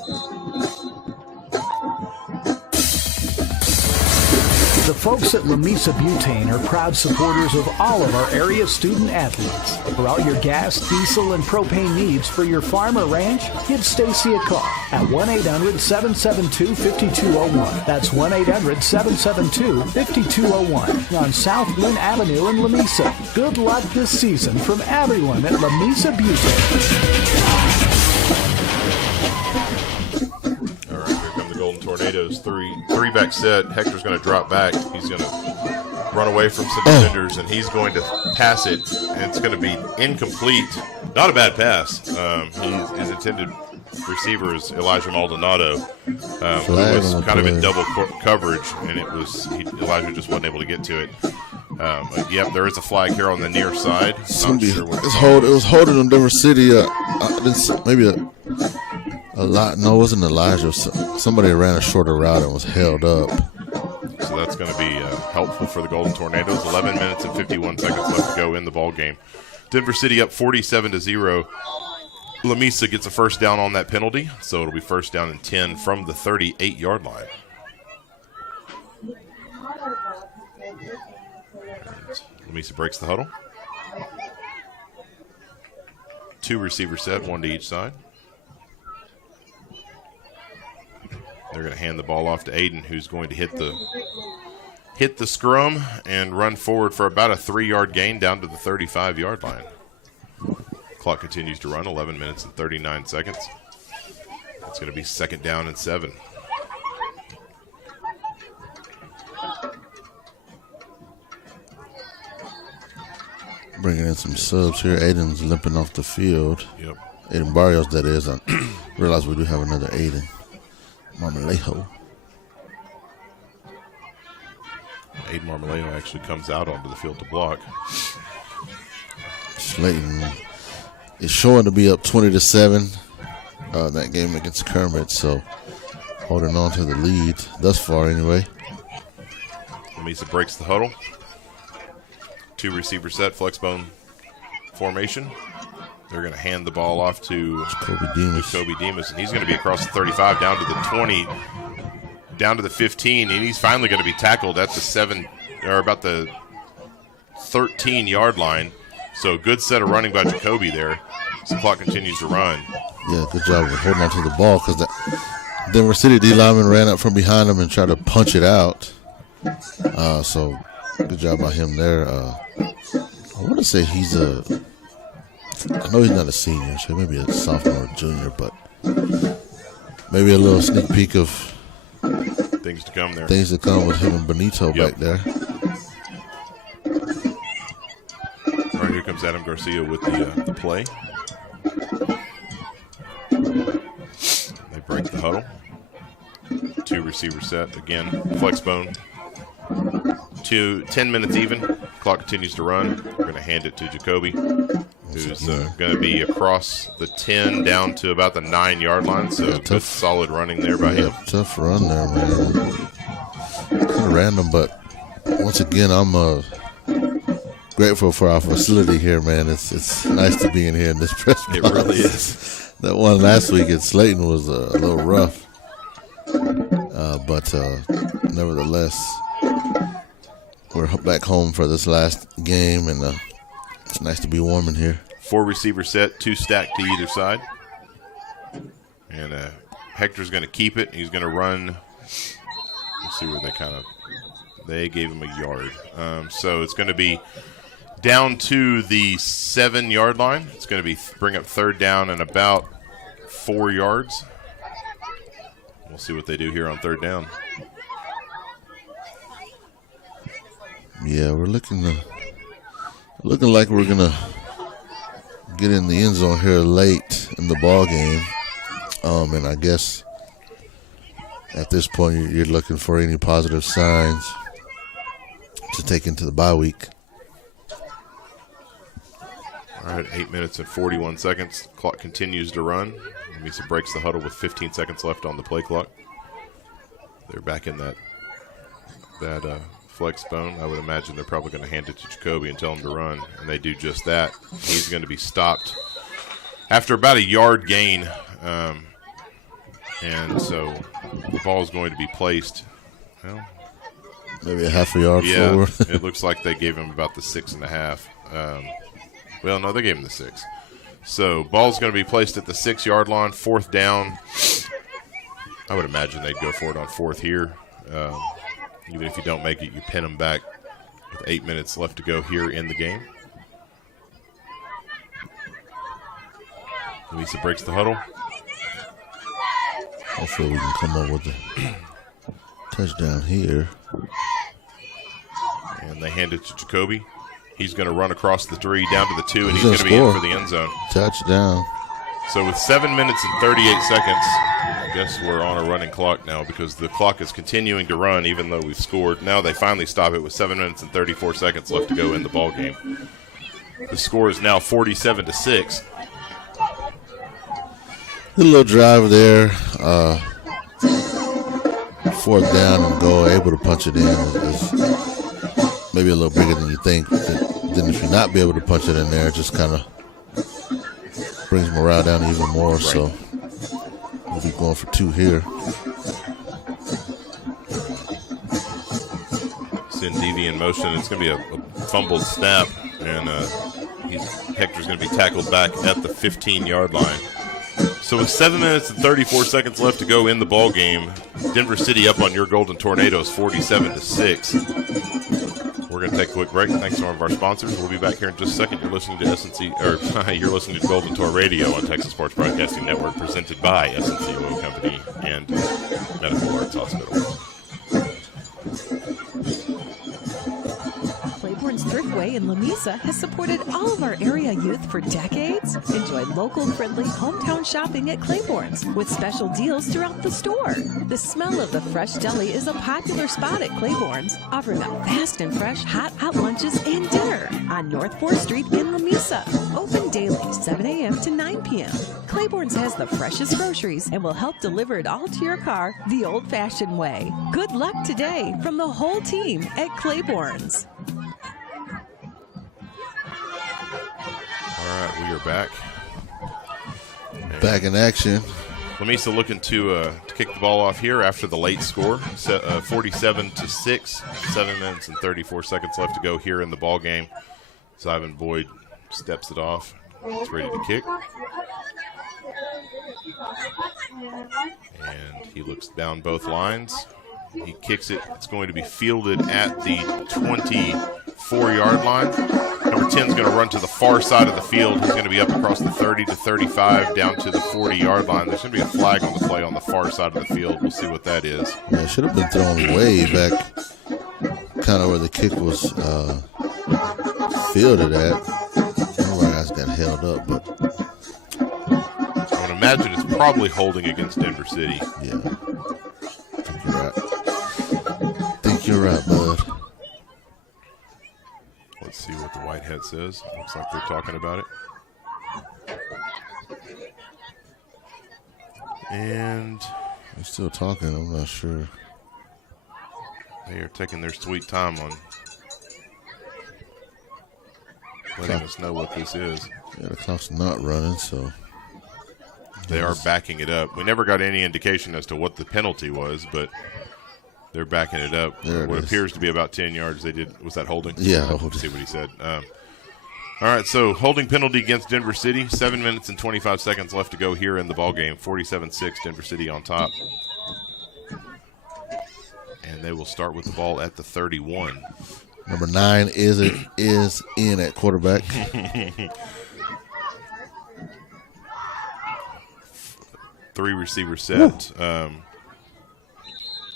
The folks at Lamesa Butane are proud supporters of all of our area student athletes. For all your gas, diesel, and propane needs for your farm or ranch, give Stacy a call at 1-800-772-5201. That's 1-800-772-5201 on South Lynn Avenue in Lamesa. Good luck this season from everyone at Lamesa Butane. Tornadoes, three-back set. Hector's going to drop back. He's going to run away from some defenders, and he's going to pass it, and it's going to be incomplete. Not a bad pass. His intended receiver is Elijah Maldonado, who was kind of in double coverage, and Elijah just wasn't able to get to it. Yep, there is a flag here on the near side. It was holding on Denver City. Maybe a lot. No, it wasn't Elijah. Somebody ran a shorter route and was held up. So that's going to be helpful for the Golden Tornadoes. 11 minutes and 51 seconds left to go in the ball game. Denver City up 47-0. Lamesa gets a first down on that penalty, so it'll be first down and 10 from the 38-yard line. Lamesa breaks the huddle. Two receivers set, one to each side. They're going to hand the ball off to Aiden, who's going to hit the scrum and run forward for about a 3-yard gain down to the 35-yard line. Clock continues to run, 11 minutes and 39 seconds. It's going to be 2nd down and 7. Bringing in some subs here. Aiden's limping off the field. Yep. Aiden Barrios, that is. I realize we do have another Aiden. Marmolejo. Aiden Marmolejo actually comes out onto the field to block. Slayton is showing to be up 20-7 that game against Kermit, so holding on to the lead thus far anyway. Lamesa breaks the huddle. 2 receiver set, flexbone formation. They're going to hand the ball off to Jacoby Demas, and he's going to be across the 35 down to the 20, down to the 15, and he's finally going to be tackled at the about the 13-yard line. So good set of running by Jacoby there. So the clock continues to run. Yeah, good job of holding on to the ball because the Denver City D lineman ran up from behind him and tried to punch it out. So good job by him there. I want to say I know he's not a senior, so maybe a sophomore or junior, but maybe a little sneak peek of things to come there. Things to come with him and Benito back there. All right, here comes Adam Garcia with the play. They break the huddle. 2 receiver set. Again, flex bone. 10 minutes even. Clock continues to run. We're going to hand it to Jacoby, who's going to be across the 10 down to about the 9-yard line. So good, solid running there by him. Tough run there, man. Kind of random, but once again, I'm grateful for our facility here, man. It's nice to be in here in this press box. It really is. That one last week at Slayton was a little rough, but nevertheless, we're back home for this last game, and it's nice to be warm in here. 4 receiver set, 2 stacked to either side. And Hector's going to keep it. He's going to run. Let's see where they gave him a yard. So it's going to be down to the 7-yard line. It's going to be bring up 3rd down and about 4 yards. We'll see what they do here on 3rd down. Yeah, we're looking like we're gonna get in the end zone here late in the ball game, and I guess at this point you're looking for any positive signs to take into the bye week. All right, 8 minutes and 41 seconds. Clock continues to run. Lamesa breaks the huddle with 15 seconds left on the play clock. They're back in that flex bone. I would imagine they're probably going to hand it to Jacoby and tell him to run, and they do just that. He's going to be stopped after about a yard gain, and so the ball is going to be placed. Well, maybe a half a yard forward. It looks like they gave him about the 6.5. Well, no, they gave him the 6. So ball's going to be placed at the 6-yard line, 4th down. I would imagine they'd go for it on 4th here. Even if you don't make it, you pin them back with 8 minutes left to go here in the game. Lamesa breaks the huddle. Hopefully we can come up with a touchdown here. And they hand it to Jacoby. He's going to run across the 3 down to the 2, and he's going to be in for the end zone. Touchdown. So with 7 minutes and 38 seconds, I guess we're on a running clock now because the clock is continuing to run even though we've scored. Now they finally stop it with 7 minutes and 34 seconds left to go in the ball game. The score is now 47-6. A little drive there. 4th down and go, able to punch it in is maybe a little bigger than you think. Then if you not be able to punch it in there, it just kind of brings morale down even more. Right. So we'll be going for 2 here. Send Devi in motion. It's going to be a fumbled snap, and Hector's going to be tackled back at the 15-yard line. So with 7 minutes and 34 seconds left to go in the ball game, Denver City up on your Golden Tornadoes 47-6. We're going to take a quick break. Thanks to one of our sponsors. We'll be back here in just a second. You're listening to you're listening to Golden Tour Radio on Texas Sports Broadcasting Network, presented by S&C Oil Company and Medical Arts Hospital. Claiborne's Thriftway in Lamesa has supported all of our area youth for decades. Enjoy local-friendly hometown shopping at Claiborne's with special deals throughout the store. The smell of the fresh deli is a popular spot at Claiborne's, offering up fast and fresh hot lunches and dinner on North 4th Street in Lamesa. Open daily, 7 a.m. to 9 p.m. Claiborne's has the freshest groceries and will help deliver it all to your car the old-fashioned way. Good luck today from the whole team at Claiborne's. All right, we are back. Back in action. Lamesa looking to kick the ball off here after the late score, 47-6. 7 minutes and 34 seconds left to go here in the ball game. Zyvan Boyd steps it off. It's ready to kick. And he looks down both lines. He kicks it. It's going to be fielded at the 24-yard line. Number 10 is going to run to the far side of the field. He's going to be up across the 30 to 35 down to the 40-yard line. There's going to be a flag on the play on the far side of the field. We'll see what that is. Yeah, it should have been thrown way back, kind of where the kick was fielded at. Our guys got held up, but I would imagine it's probably holding against Denver City. Yeah. I think you're right, bud. Let's see what the white hat says. Looks like they're talking about it. And they're still talking. I'm not sure. They are taking their sweet time on letting us know what this is. Yeah, the clock's not running, so they are backing it up. We never got any indication as to what the penalty was, but they're backing it up. What appears to be about 10 yards. They did. Was that holding? Yeah, holding. See what he said. All right, so holding penalty against Denver City. 7 minutes and 25 seconds left to go here in the ball game. 47-6, Denver City on top. And they will start with the ball at the 31. Number 9 is in at quarterback. 3 receivers set.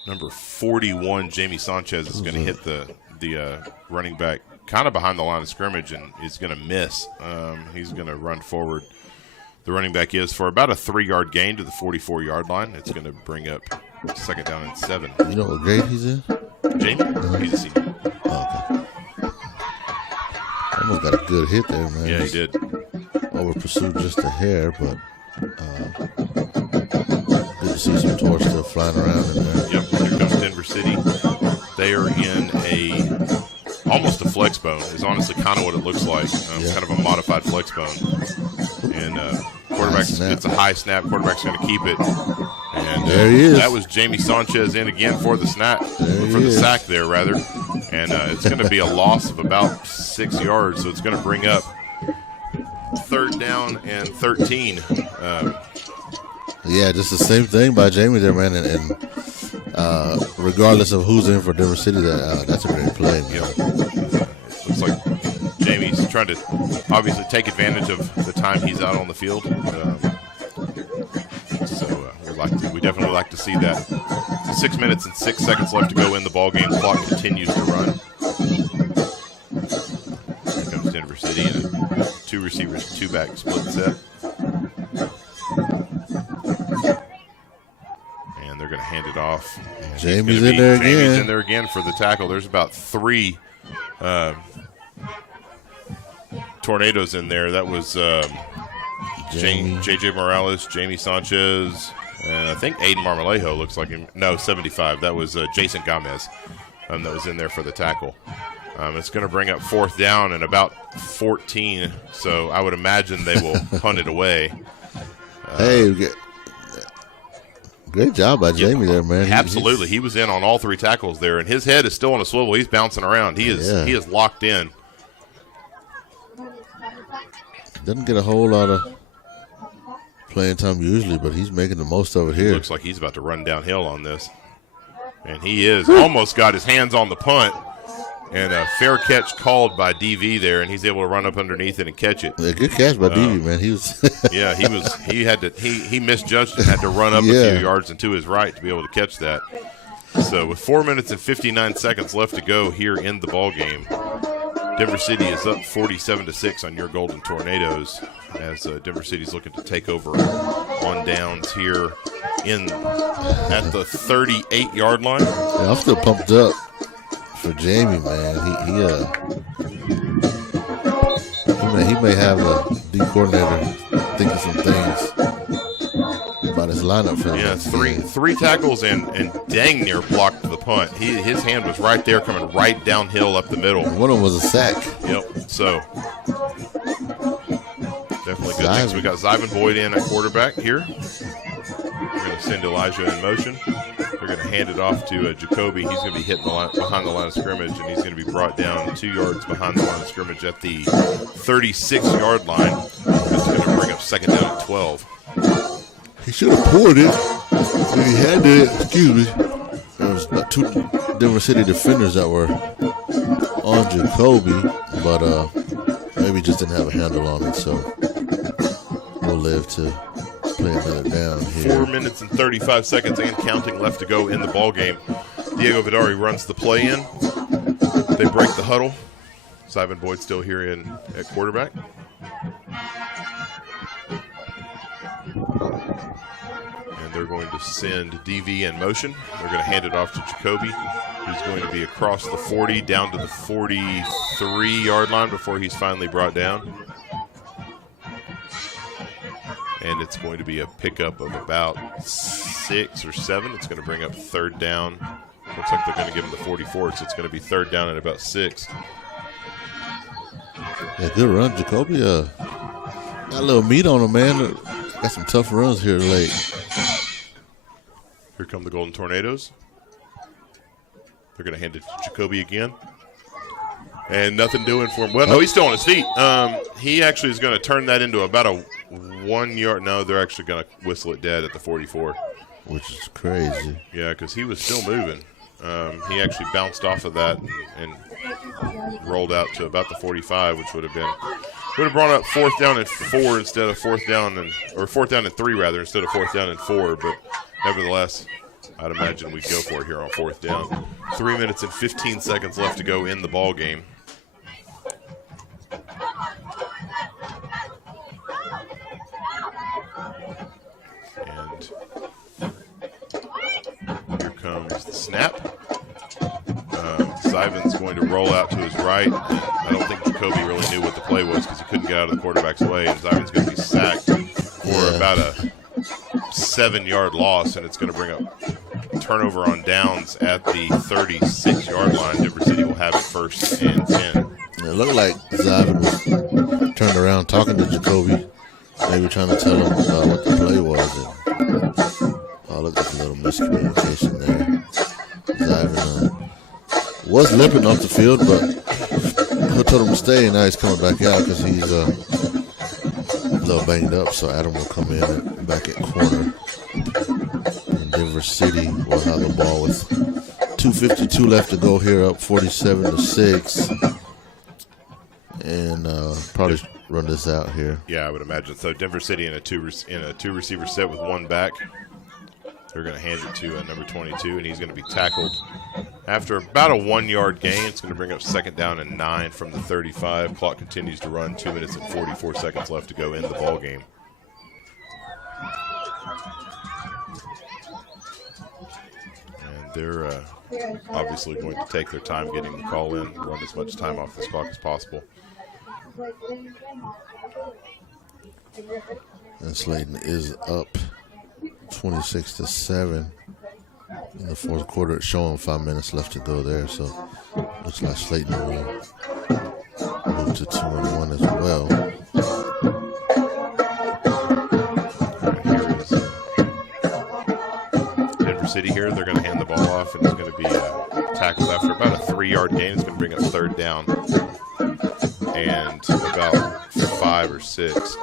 Number 41, Jamie Sanchez, is going to hit the running back kind of behind the line of scrimmage, and is going to miss. He's going to run forward. The running back is for about a 3-yard gain to the 44-yard line. It's going to bring up second down and 7. You know what grade he's in? Jamie? He's a senior. Oh, okay. Almost got a good hit there, man. Yeah, he did. Over pursued just a hair, but good to see some torch still flying around in there. Yep, here comes Denver City. They are in almost a flex bone is honestly kind of what it looks like. Kind of a modified flex bone. And quarterback gets a high snap. Quarterback's going to keep it. And there he is. That was Jamie Sanchez in again for the snap, for the sack there, rather. And it's going to be a loss of about 6 yards. So it's going to bring up 3rd down and 13. Yeah, just the same thing by Jamie there, man. And regardless of who's in for Denver City, that's a great play, man. Yep. Looks like Jamie's trying to obviously take advantage of the time he's out on the field. We definitely like to see that. 6 minutes and 6 seconds left to go in the ball game. Clock continues to run. Here comes Denver City in a 2 receivers, 2 back split set. And they're going to hand it off. Jamie's in there again. Jamie's in there again for the tackle. There's about 3 tornadoes in there. That was J.J. Morales, Jamie Sanchez, and I think Aiden Marmolejo looks like him. No, 75. That was Jason Gomez that was in there for the tackle. It's going to bring up 4th down and about 14, so I would imagine they will punt it away. Hey, great job by Jamie there, man. Absolutely. He was in on all 3 tackles there, and his head is still on a swivel. He's bouncing around. He is locked in. Doesn't get a whole lot of playing time usually, but he's making the most of it here. Looks like he's about to run downhill on this. And he is. Almost got his hands on the punt. And a fair catch called by DV there, and he's able to run up underneath it and catch it. Yeah, good catch by DV, man. He was. Yeah, he misjudged and had to run up a few yards and to his right to be able to catch that. So with 4 minutes and 59 seconds left to go here in the ball game, Denver City is up 47-6 on your Golden Tornadoes as Denver City's looking to take over on downs here at the 38-yard line. Yeah, I'm still pumped up for Jamie, man. He may have a D coordinator thinking some things about his lineup for three tackles and dang near blocked the punt. His hand was right there, coming right downhill up the middle. One of them was a sack. Yep. So definitely good things. We got Zyvan Boyd in at quarterback here. We're going to send Elijah in motion. They're going to hand it off to Jacoby. He's going to be hit behind the line of scrimmage, and he's going to be brought down 2 yards behind the line of scrimmage at the 36-yard line. That's going to bring up second down at 12. He should have pulled it. He had to. Excuse me. There was about 2 Denver City defenders that were on Jacoby, but maybe just didn't have a handle on it, so we'll live to play another down here. 4 minutes and 35 seconds and counting left to go in the ball game. Diego Vidari runs the play in. They break the huddle. Zyvan Boyd still here at quarterback. And they're going to send DV in motion. They're going to hand it off to Jacoby, who's going to be across the 40 down to the 43-yard line before he's finally brought down. And it's going to be a pickup of about 6 or 7. It's going to bring up third down. Looks like they're going to give him the 44, so it's going to be third down at about 6. Yeah, good run, Jacoby. Got a little meat on him, man. Got some tough runs here late. Here come the Golden Tornadoes. They're going to hand it to Jacoby again. And nothing doing for him. Well, no, he's still on his feet. He actually is going to turn that into about a 1 yard. No, they're actually going to whistle it dead at the 44. Which is crazy. Yeah, because he was still moving. He actually bounced off of that and rolled out to about the 45, which would have brought up 4th down and 4 instead of 4th down and 3 rather instead of 4th down and 4. But nevertheless, I'd imagine we'd go for it here on 4th down. 3 minutes and 15 seconds left to go in the ball game. And here comes the snap. Zyvan's going to roll out to his right. I don't think Jacoby really knew what the play was because he couldn't get out of the quarterback's way. And Zyvan's going to be sacked for about a 7-yard loss, and it's going to bring up turnover on downs at the 36-yard line. Denver City will have it 1st and 10. It looked like Zyvan was turned around talking to Jacoby, maybe trying to tell him what the play was. And, looked like a little miscommunication there. Zyvan was limping off the field, but he told him to stay, and now he's coming back out because he's a little banged up. So Adam will come in back at corner. And Denver City will have the ball with 2:52 left to go here, up 47-6. And probably run this out here. Yeah, I would imagine. So Denver City in a two receiver set with one back. They're going to hand it to number 22, and he's going to be tackled after about a 1 yard gain. It's going to bring up second down and 9 from the 35. Clock continues to run. 2 minutes and 44 seconds left to go in the ball game. And they're obviously going to take their time getting the call in, run as much time off this clock as possible. And Slayton is up 26-7 in the 4th quarter. It's showing 5 minutes left to go there, so looks like Slayton will move to 2-1 as well. Denver City here, they're going to hand the ball off, and it's going to be tackled after about a 3 yard gain. It's going to bring up third down and about 5 or 6.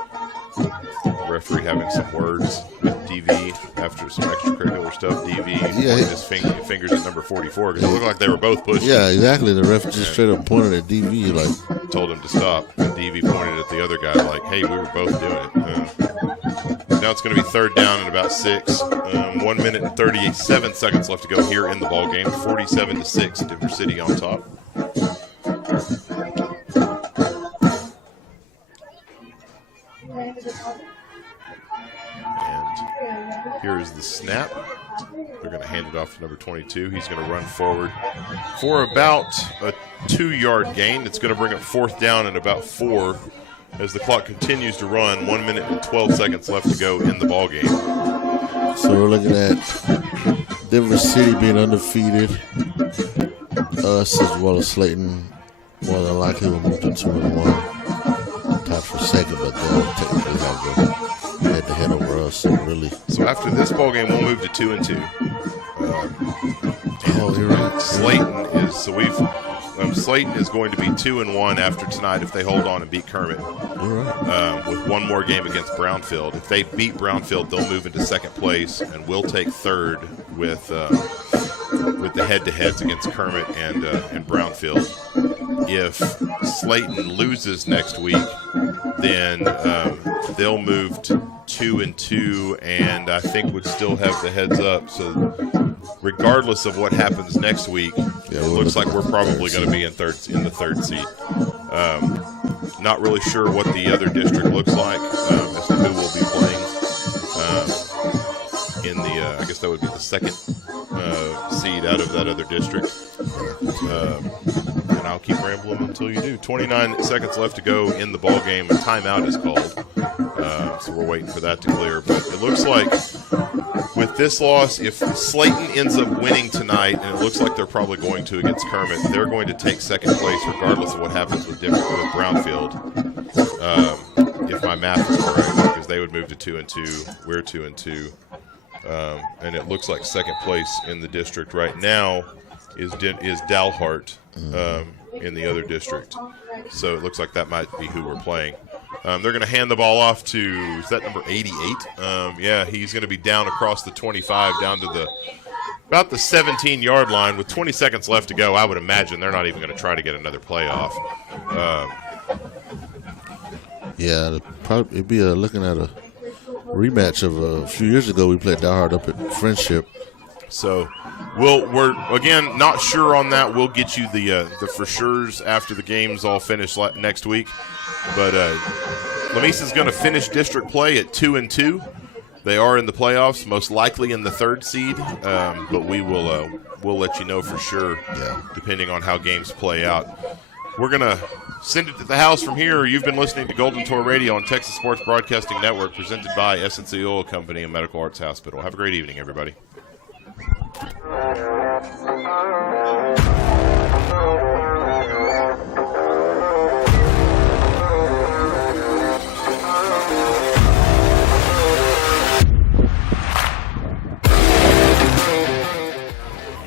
The referee having some words with DV after some extracurricular stuff. DV pointed his fingers at number 44 because it looked like they were both pushing. Yeah, exactly. The ref just straight up pointed at DV, like told him to stop. And DV pointed at the other guy, like, "Hey, we were both doing it." Now it's going to be third down and about 6. 1 minute and 37 seconds left to go here in the ball game. 47-6, Denver City on top. And here is the snap. They're going to hand it off to number 22. He's going to run forward for about a 2-yard gain. It's going to bring up fourth down and about 4 as the clock continues to run. 1 minute and 12 seconds left to go in the ball game. So we're looking at Denver City being undefeated. Us as well as Slayton more than likely will move to 2-1. Tied for second, but they'll technically have the head-to-head over us. So really, so after this ball game, we'll move to 2-2. You're right. Slayton is Slayton is going to be 2-1 after tonight if they hold on and beat Kermit. You're right. With one more game against Brownfield. If they beat Brownfield, they'll move into second place, and we'll take third with the head-to-heads against Kermit and Brownfield. If Slayton loses next week, then they'll move to 2-2, and I think would still have the heads up. So regardless of what happens next week, it looks like we're probably going to be in the third seed. Not really sure what the other district looks like as to who will be playing in the. I guess that would be the second seed out of that other district. And I'll keep rambling until you do. 29 seconds left to go in the ball game. A timeout is called, so we're waiting for that to clear. But it looks like with this loss, if Slayton ends up winning tonight, and it looks like they're probably going to against Kermit, they're going to take second place regardless of what happens with Brownfield. If my math is correct, because they would move to 2-2, we're 2-2, and it looks like second place in the district right now is Dalhart in the other district. So it looks like that might be who we're playing. They're going to hand the ball off to, is that number 88? Yeah, he's going to be down across the 25, down to about the 17-yard line with 20 seconds left to go. I would imagine they're not even going to try to get another playoff. Yeah, it'd be looking at a rematch of a few years ago. We played Dalhart up at Friendship. So we're again not sure on that. We'll get you the for sure's after the game's all finished next week. But Lamesa's going to finish district play at 2-2. They are in the playoffs, most likely in the third seed. But we'll let you know for sure, depending on how games play out. We're going to send it to the house from here. You've been listening to Golden Tour Radio on Texas Sports Broadcasting Network, presented by SNC Oil Company and Medical Arts Hospital. Have a great evening, everybody.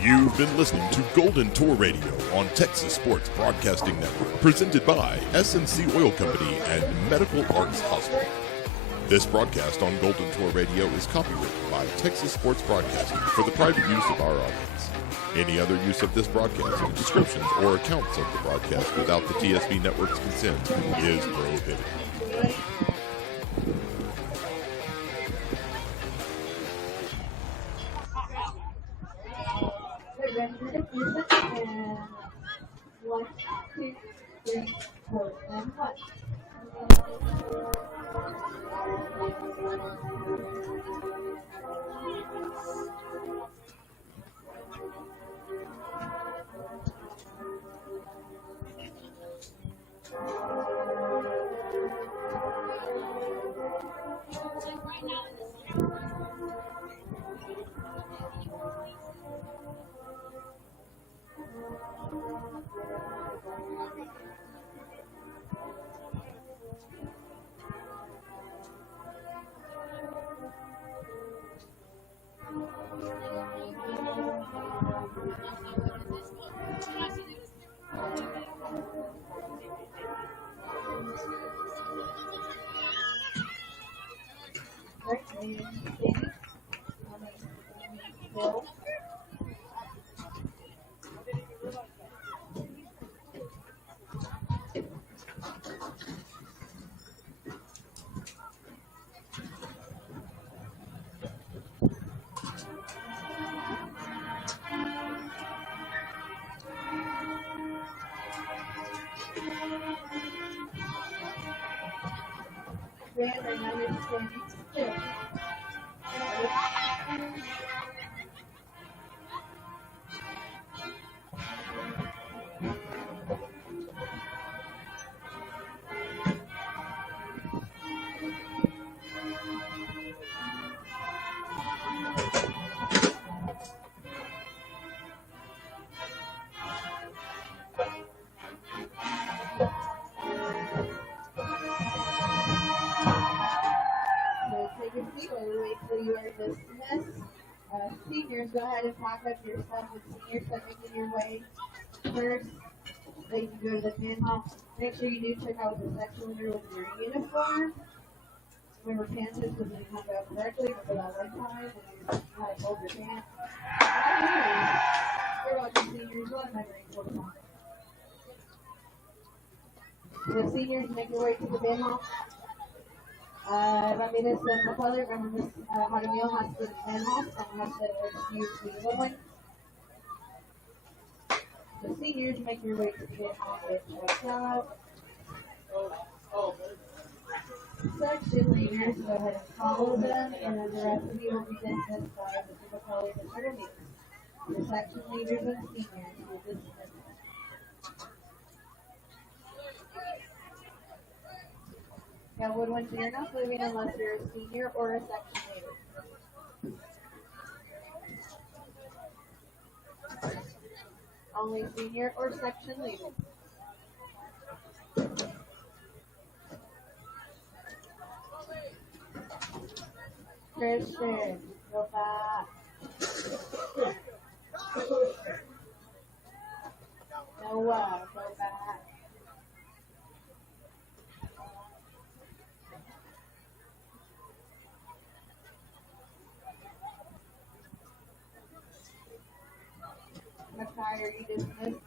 You've been listening to Golden Tour Radio on Texas Sports Broadcasting Network, presented by SNC Oil Company and Medical Arts Hospital. This broadcast on Golden Tour Radio is copyrighted by Texas Sports Broadcasting for the private use of our audience. Any other use of this broadcast, descriptions, or accounts of the broadcast without the TSB Network's consent is prohibited. One, two, three, 4, and 1. So take a seat while we wait till you are dismissed. Seniors, go ahead and pack up your stuff. With seniors start making your way first, so you can go to the pan hall. Make sure you do check out the section leader with your uniform. Remember, pants is because you come out correctly, but for that one time, when you how to fold your pants. You're welcome, seniors. Let them have your equal time. The seniors make your way to the pan hall. Ramirez and McCullough, remember Ms. Jaramillo has to pan hall, so we have to excuse the little one. The seniors make your way to the pan hall, get checked out. Section leaders, go ahead and follow them, and then the rest of you will be dismissed by Mr. McCullough and Mr. Ramirez. The section leaders and seniors will dismiss. Now, Woodwinds, you're not leaving unless you're a senior or a section leader. Only senior or section leader. Christian, go back. Noah, go back. Mackay, are you dismissed?